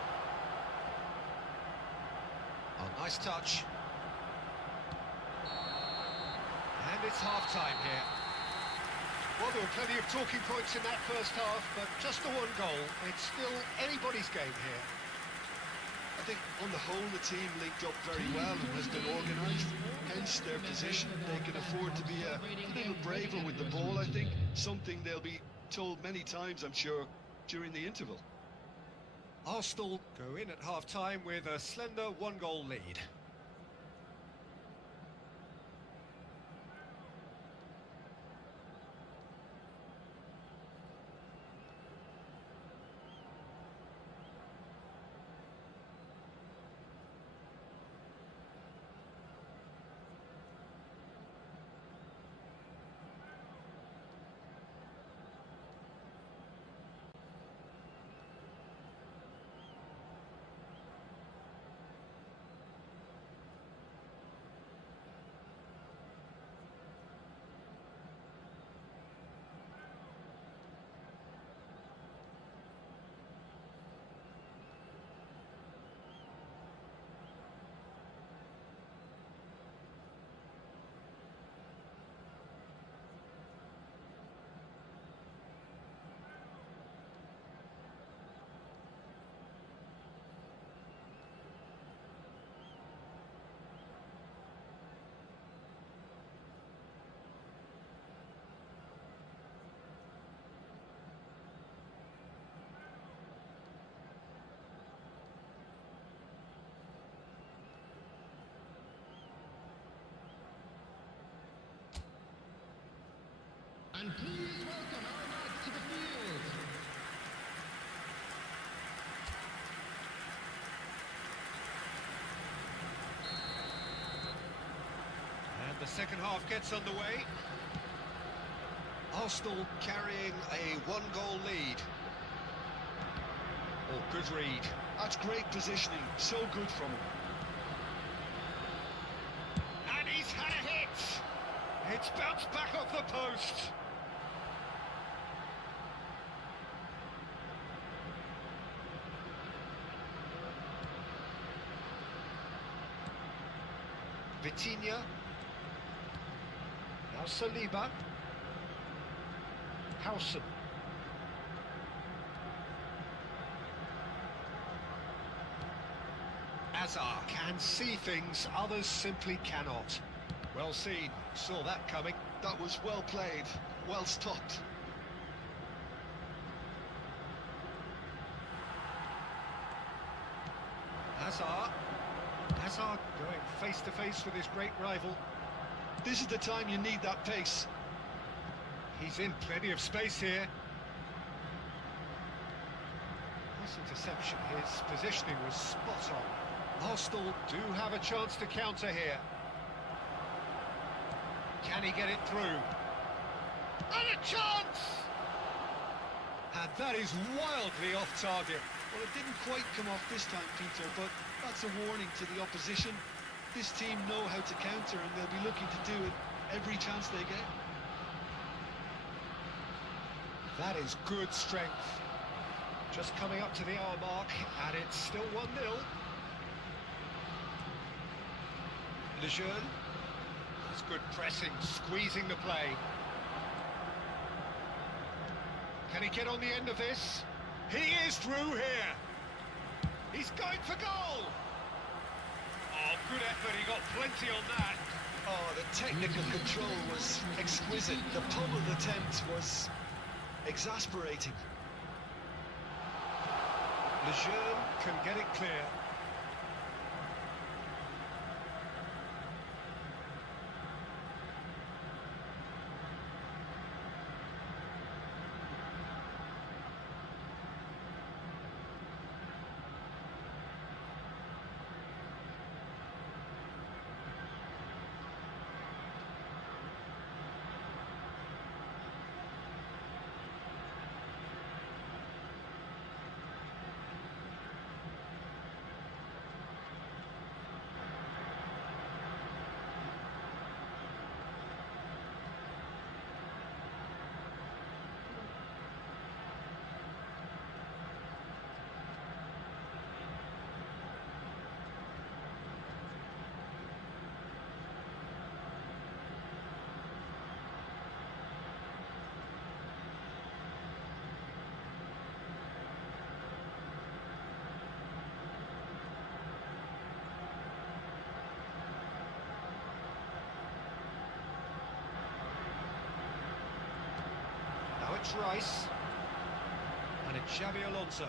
Oh, nice touch. And it's half-time here. Well, there were plenty of talking points in that first half, but just the one goal. It's still anybody's game here. I think on the whole the team linked up very well and has been organised, hence their position. They can afford to be a little braver with the ball, I think, something they'll be told many times, I'm sure, during the interval. Arsenal go in at half-time with a slender one-goal lead. And please welcome our lads to the field. And the second half gets underway. Arsenal carrying a one-goal lead. Oh, good read. That's great positioning, so good from him. And he's had a hit! It's bounced back off the post. Vitinha. Now Saliba. Howson. Hazard can see things others simply cannot. Well seen, saw that coming. That was well played, well stopped. Hazard going face to face with his great rival. This is the time you need that pace. He's in plenty of space here. Nice interception, his positioning was spot on. Arsenal do have a chance to counter here. Can he get it through? And a chance! And that is wildly off target. Well, it didn't quite come off this time, Peter, but that's a warning to the opposition. This team know how to counter and they'll be looking to do it every chance they get. That is good strength. Just coming up to the hour mark, and it's still 1-0. Lejeune. It's good pressing, squeezing the play. Can he get on the end of this? He is through here. He's going for goal. Oh, good effort. He got plenty on that. Oh, the technical control was exquisite. The pummeled attempt was exasperating. Lejeune can get it clear. It's Rice. And it's Xabi Alonso.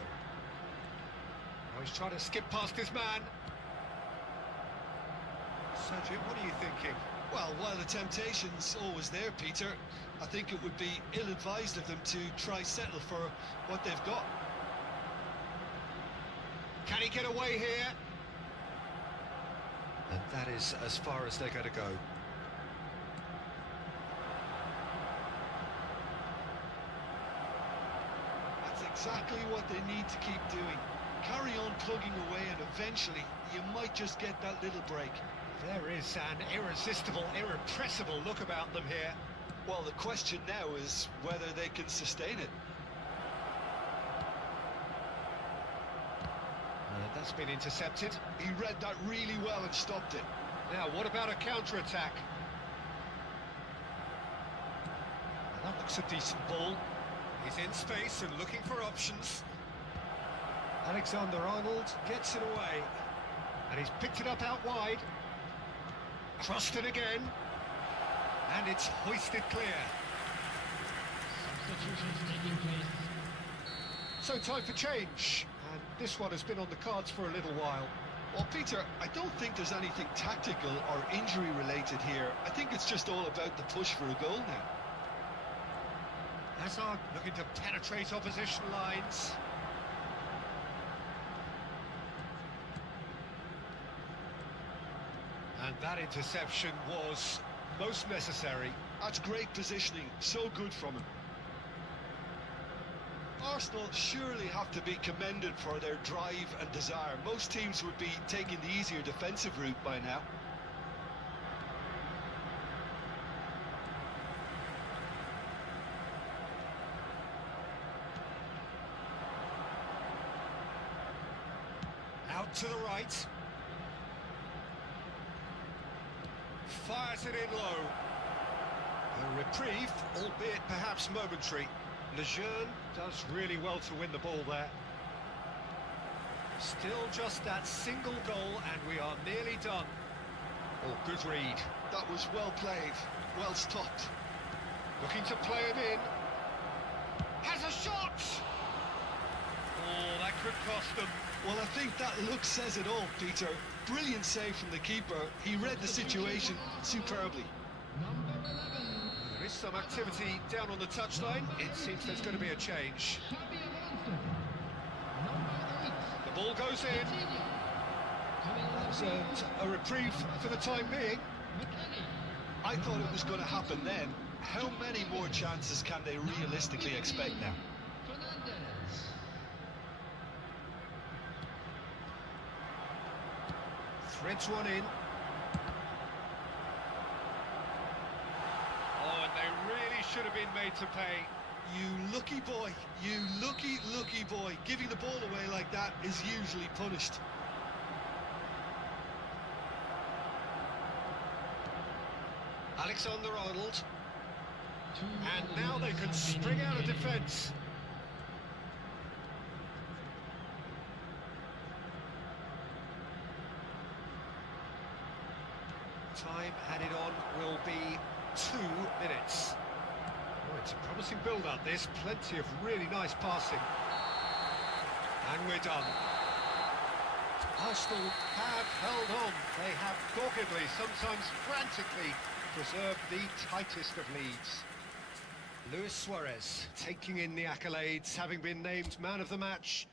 Oh, he's trying to skip past his man. Sergio, what are you thinking? Well, while the temptation's always there, Peter, I think it would be ill-advised of them to try settle for what they've got. Can he get away here? And that is as far as they're going to go. That's exactly what they need to keep doing. Carry on plugging away and eventually you might just get that little break. There is an irresistible, irrepressible look about them here. Well, the question now is whether they can sustain it. That's been intercepted. He read that really well and stopped it. Now, what about a counter-attack? That looks a decent ball. He's in space and looking for options. Alexander-Arnold gets it away. And he's picked it up out wide. Crossed it again. And it's hoisted clear. Substitutions taking place. So time for change. And this one has been on the cards for a little while. Well, Peter, I don't think there's anything tactical or injury related here. I think it's just all about the push for a goal now. Hazard looking to penetrate opposition lines. And that interception was most necessary. That's great positioning, so good from him. Arsenal surely have to be commended for their drive and desire. Most teams would be taking the easier defensive route by now. Out to the right. Fires it in low. A reprieve, albeit perhaps momentary. Lejeune does really well to win the ball there. Still just that single goal and we are nearly done. Oh, good read. That was well played, well stopped. Looking to play it in. Has a shot! Oh, that could cost them. Well, I think that look says it all, Peter. Brilliant save from the keeper. He read the situation superbly. Number 11. There is some activity down on the touchline. It seems there's going to be a change. Xabi Alonso. Number 8. The ball goes in. Coutinho. Coming on That's the field. a reprieve for the time being. McKennie. I thought it was going to happen then. How many more chances can they realistically expect now? Fernandez. Threads one in. Oh, and they really should have been made to pay. You lucky boy, you lucky boy. Giving the ball away like that is usually punished. Alexander-Arnold. 2 And now they can spring out of defence. Time added on will be 2 minutes. Oh, it's a promising build-up, this. Plenty of really nice passing. And we're done. Arsenal have held on. They have doggedly, sometimes frantically, preserved the tightest of leads. Luis Suarez taking in the accolades, having been named man of the match.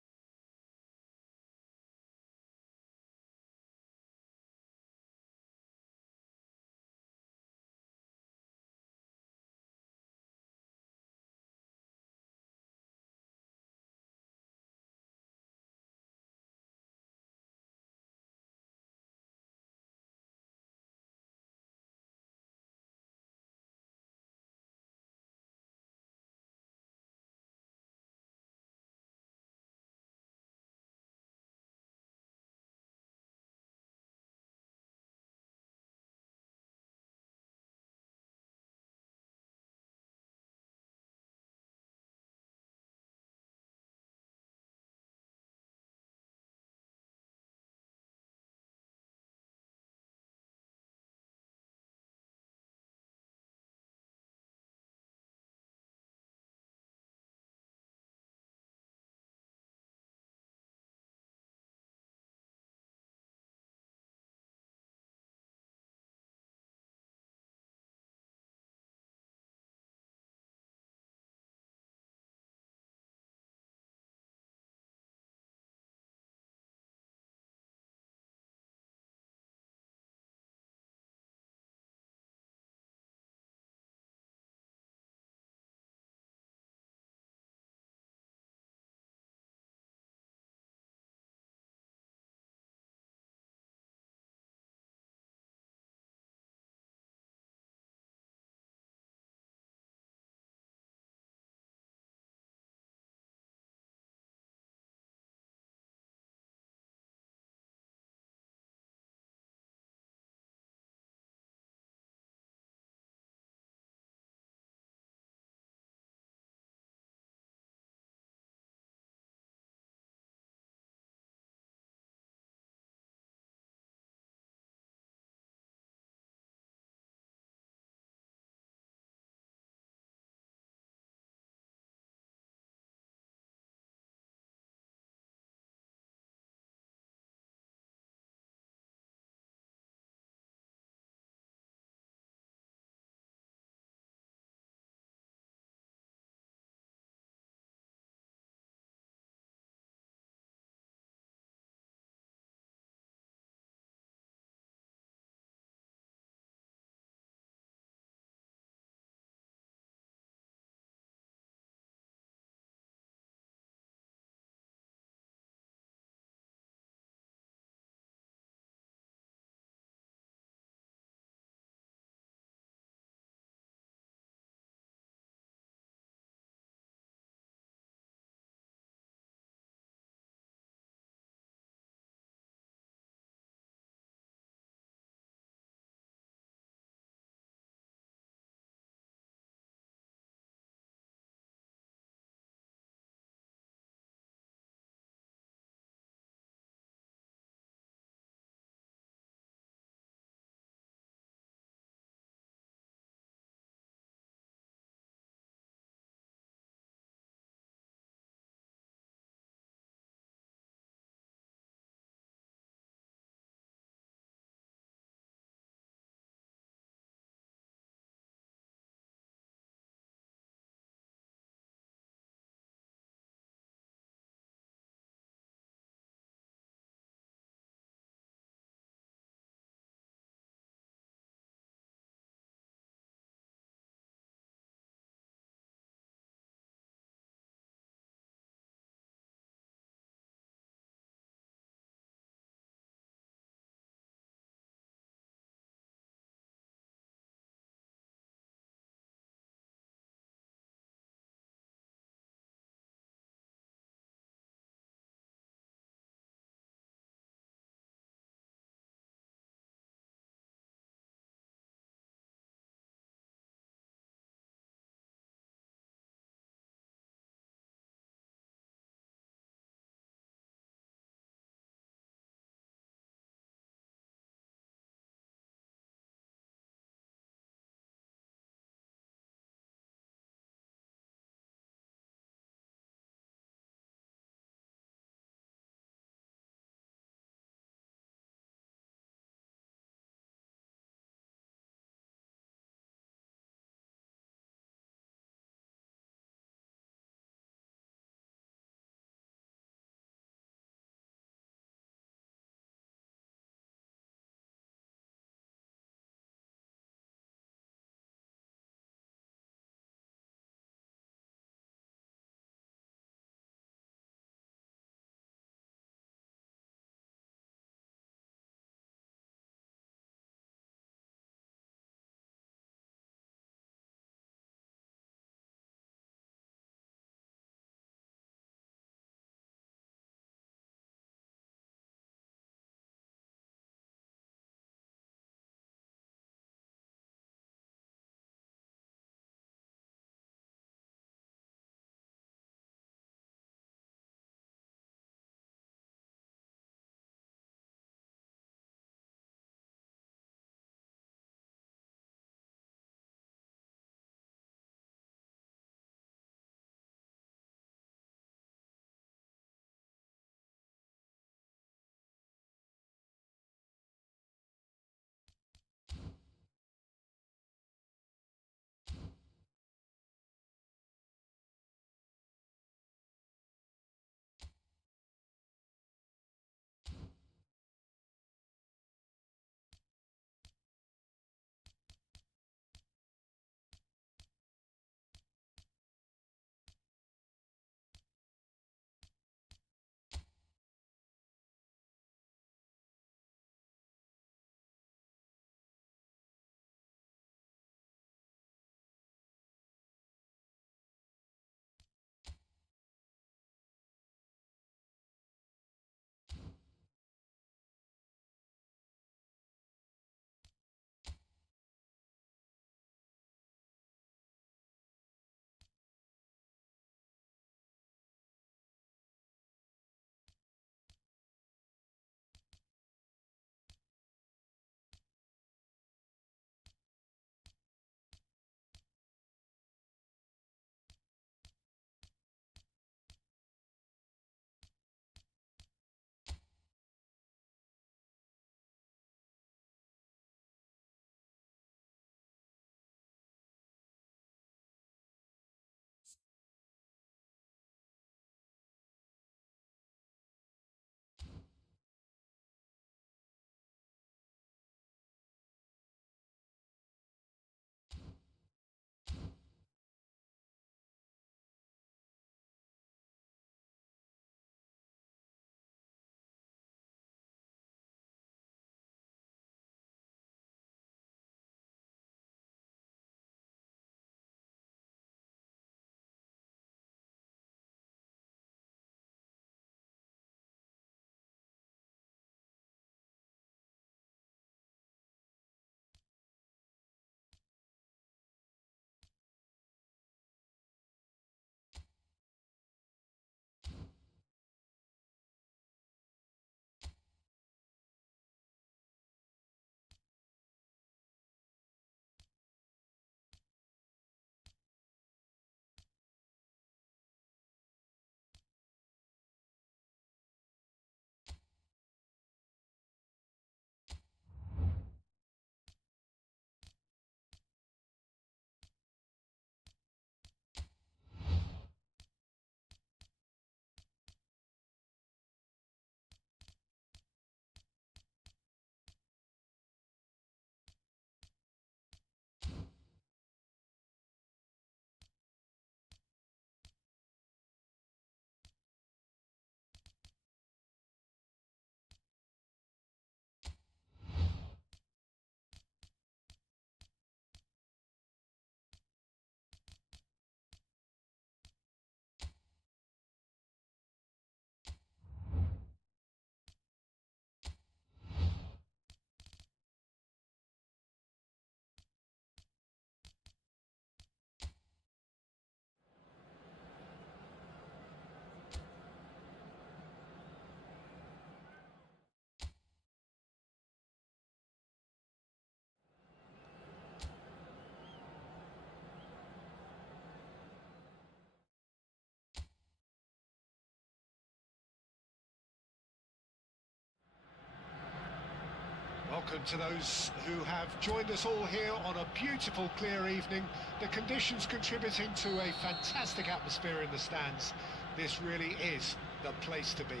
welcome to those who have joined us all here on a beautiful, clear evening. The conditions contributing to a fantastic atmosphere in the stands. This really is the place to be.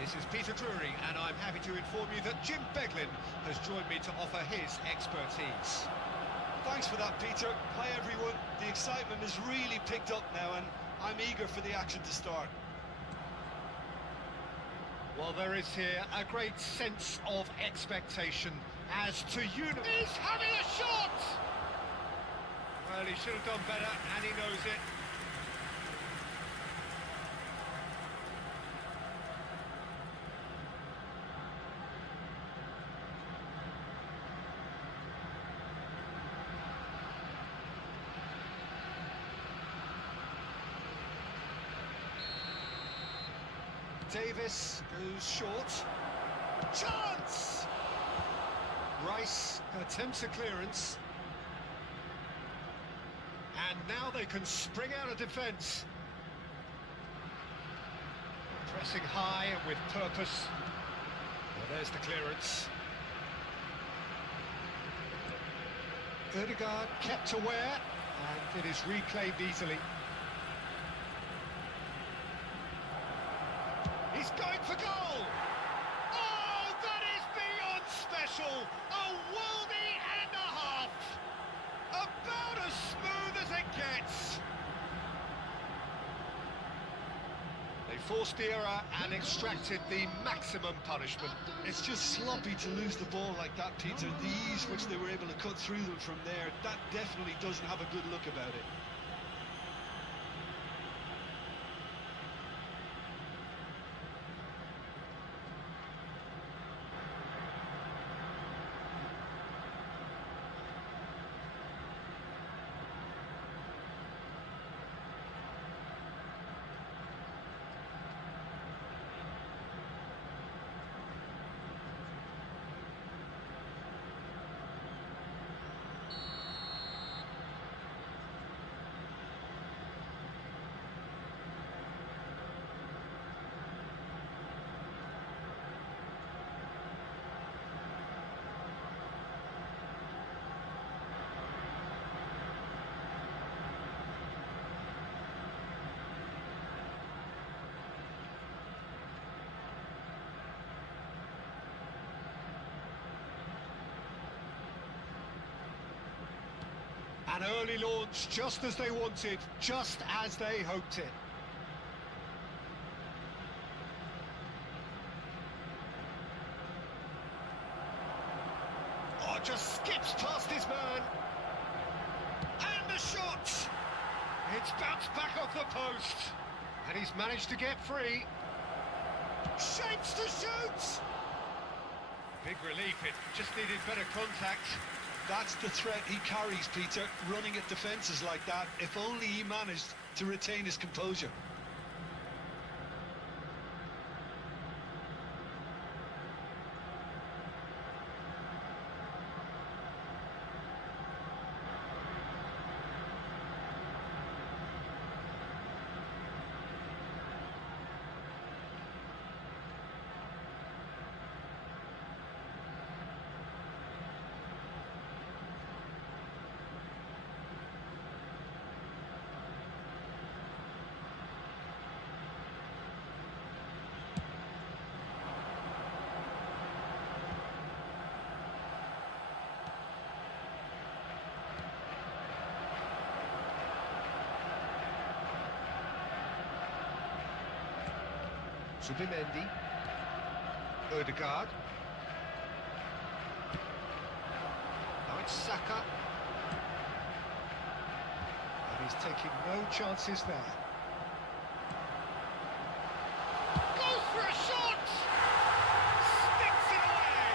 This is Peter Drury, and I'm happy to inform you that Jim Beglin has joined me to offer his expertise. Thanks for that, Peter. Hi, everyone. The excitement has really picked up now, and I'm eager for the action to start. Well, there is here a great sense of expectation as to He's having a shot! Well, he should have done better, and he knows it. Davis goes short. Chance! Rice attempts a clearance. And now they can spring out of defence. Pressing high and with purpose. Well, there's the clearance. Ødegaard kept aware, and it is reclaimed easily. He's going for goal! Oh, that is beyond special! A worldie and a half! About as smooth as it gets! They forced the error and extracted the maximum punishment. It's just sloppy to lose the ball like that, Peter. The ease which they were able to cut through them from there, that definitely doesn't have a good look about it. An early launch, just as they wanted, just as they hoped it. Oh, just skips past his man. And the shot! It's bounced back off the post. And he's managed to get free. Shapes to shoot! Big relief, it just needed better contact. That's the threat he carries, Peter, running at defences like that. If only he managed to retain his composure. Zubimendi. Ødegaard. Now it's Saka. And he's taking no chances there. Goes for a shot! Sticks it away!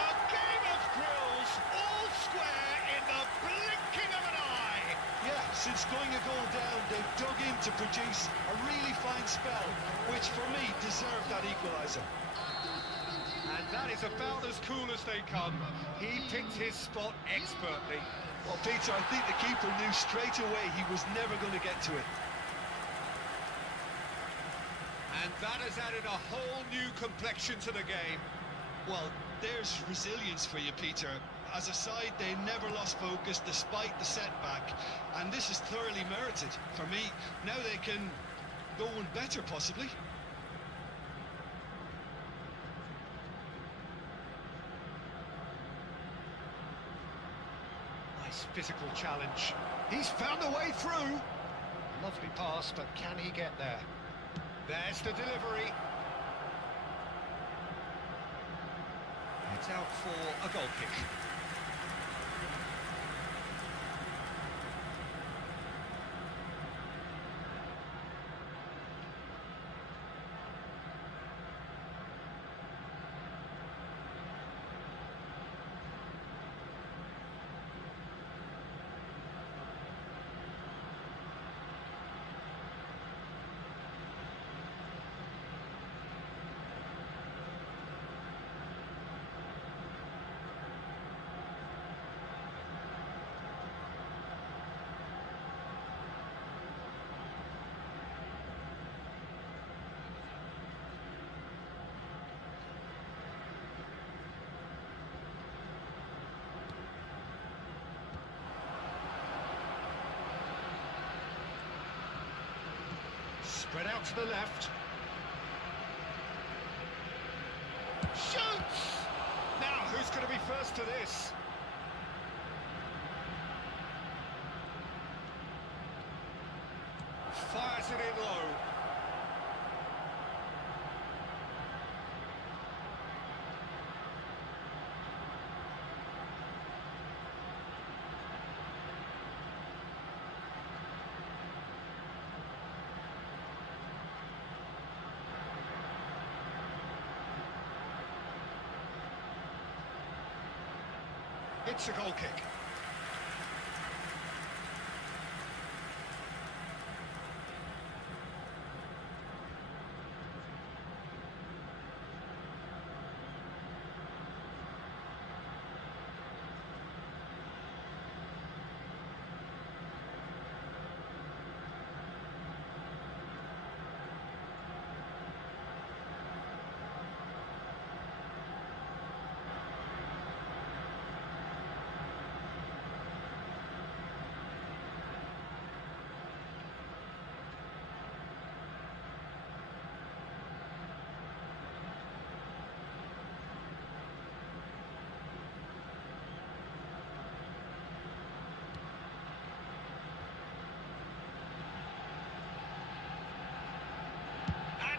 A game of thrills, all square in the blinking of an eye! Yeah, since going a goal down, they've dug in to produce a really fine spell, which for me deserved that equaliser. And that is about as cool as they come. He picked his spot expertly. Well, Peter, I think the keeper knew straight away he was never going to get to it. And that has added a whole new complexion to the game. Well, there's resilience for you, Peter. As a side, they never lost focus despite the setback, and this is thoroughly merited. For me, now they can go one better, possibly. Nice physical challenge. He's found a way through. Lovely pass, but can he get there? There's the delivery. It's out for a goal kick. Spread out to the left. Shoots! Now, who's going to be first to this? Fires it in low. It's a goal kick.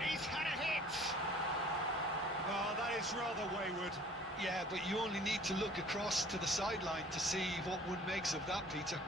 He's had a hit! Oh, that is rather wayward. Yeah, but you only need to look across to the sideline to see what one makes of that, Peter.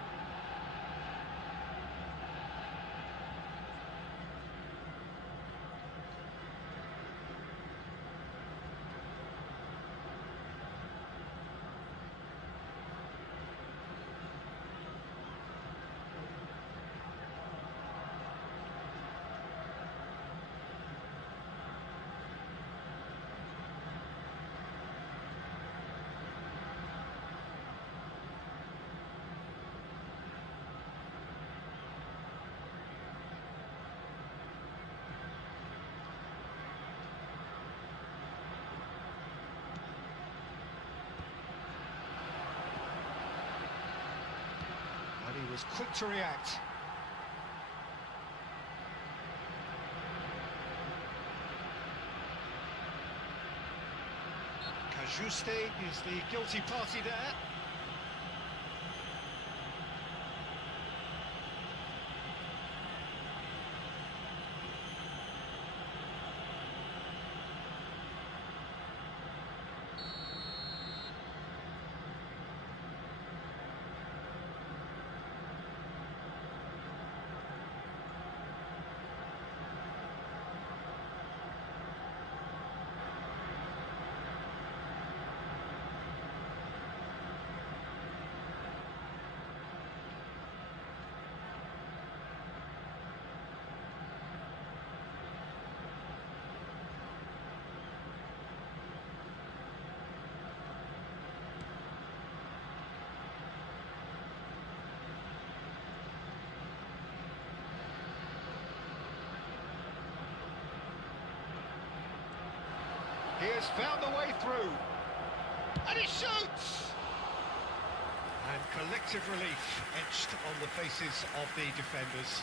And he was quick to react. Cajuste is the guilty party there. has found the way through. And he shoots! And collective relief etched on the faces of the defenders.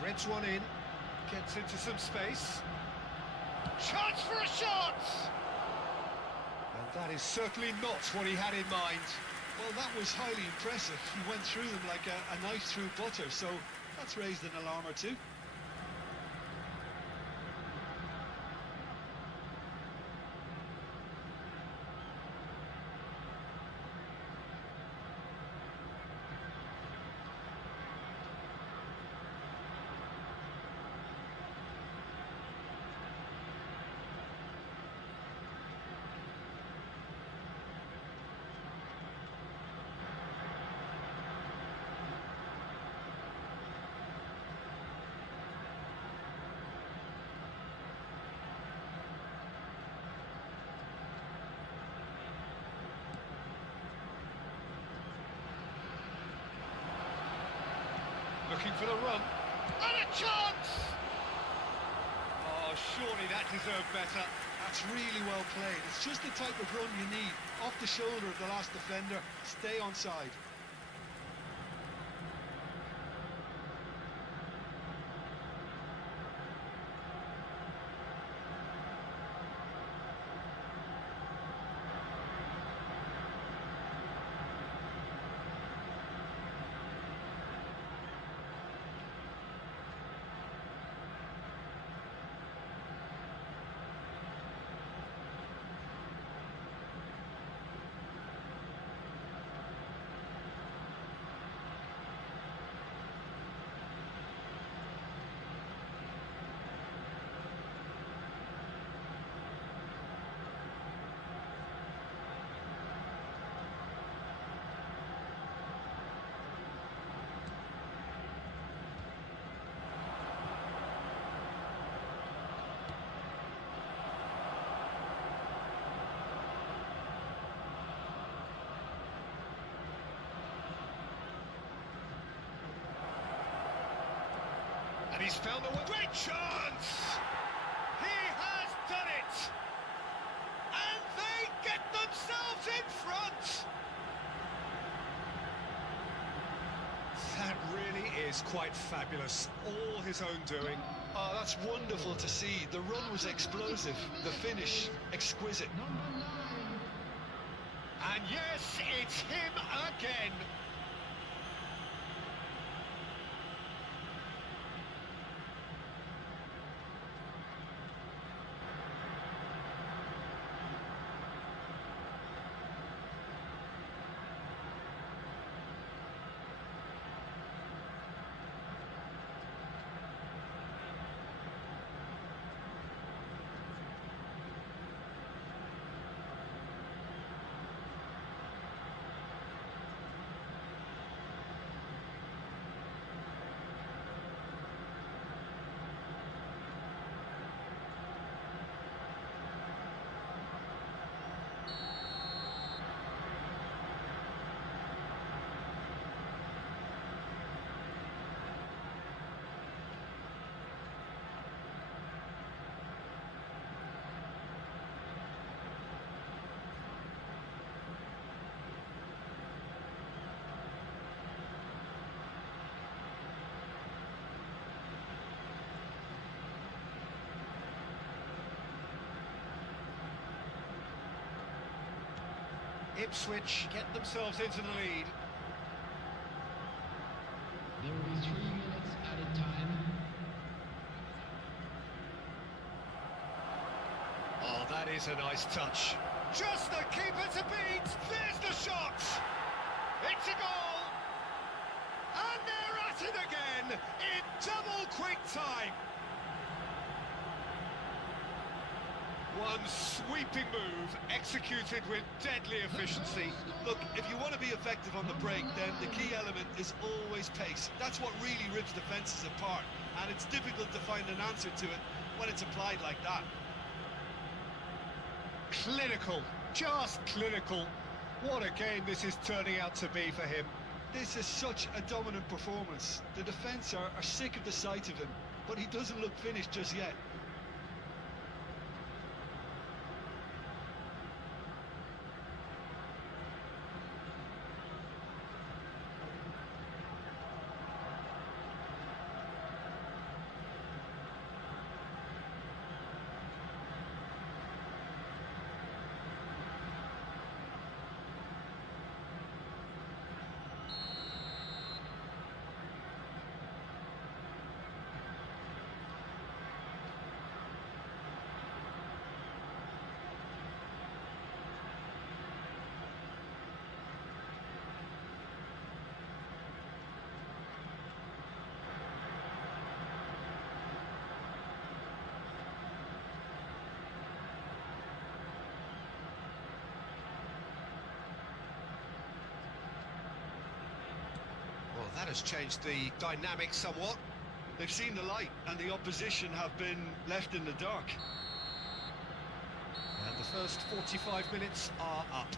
Threads one in, gets into some space. Chance for a shot! And that is certainly not what he had in mind. Well, that was highly impressive. He went through them like a knife through butter, so that's raised an alarm or two. Looking for the run. And a chance! Oh, surely that deserved better. That's really well played. It's just the type of run you need. Off the shoulder of the last defender, stay onside. And he's found a great chance! He has done it! And they get themselves in front! That really is quite fabulous. All his own doing. Oh, that's wonderful to see. The run was explosive, the finish exquisite. And yes, it's him again. Ipswich get themselves into the lead. There will be 3 minutes That's a nice touch. Just the keeper to beat. There's the shot. It's a goal. And they're at it again in double quick time. One sweeping move, executed with deadly efficiency. Look, if you want to be effective on the break, then the key element is always pace. That's what really rips defences apart, and it's difficult to find an answer to it when it's applied like that. Clinical, just clinical. What a game this is turning out to be for him. This is such a dominant performance. The defence are sick of the sight of him, but he doesn't look finished just yet. Well, that has changed the dynamic somewhat. They've seen the light, and the opposition have been left in the dark. And the first 45 minutes are up.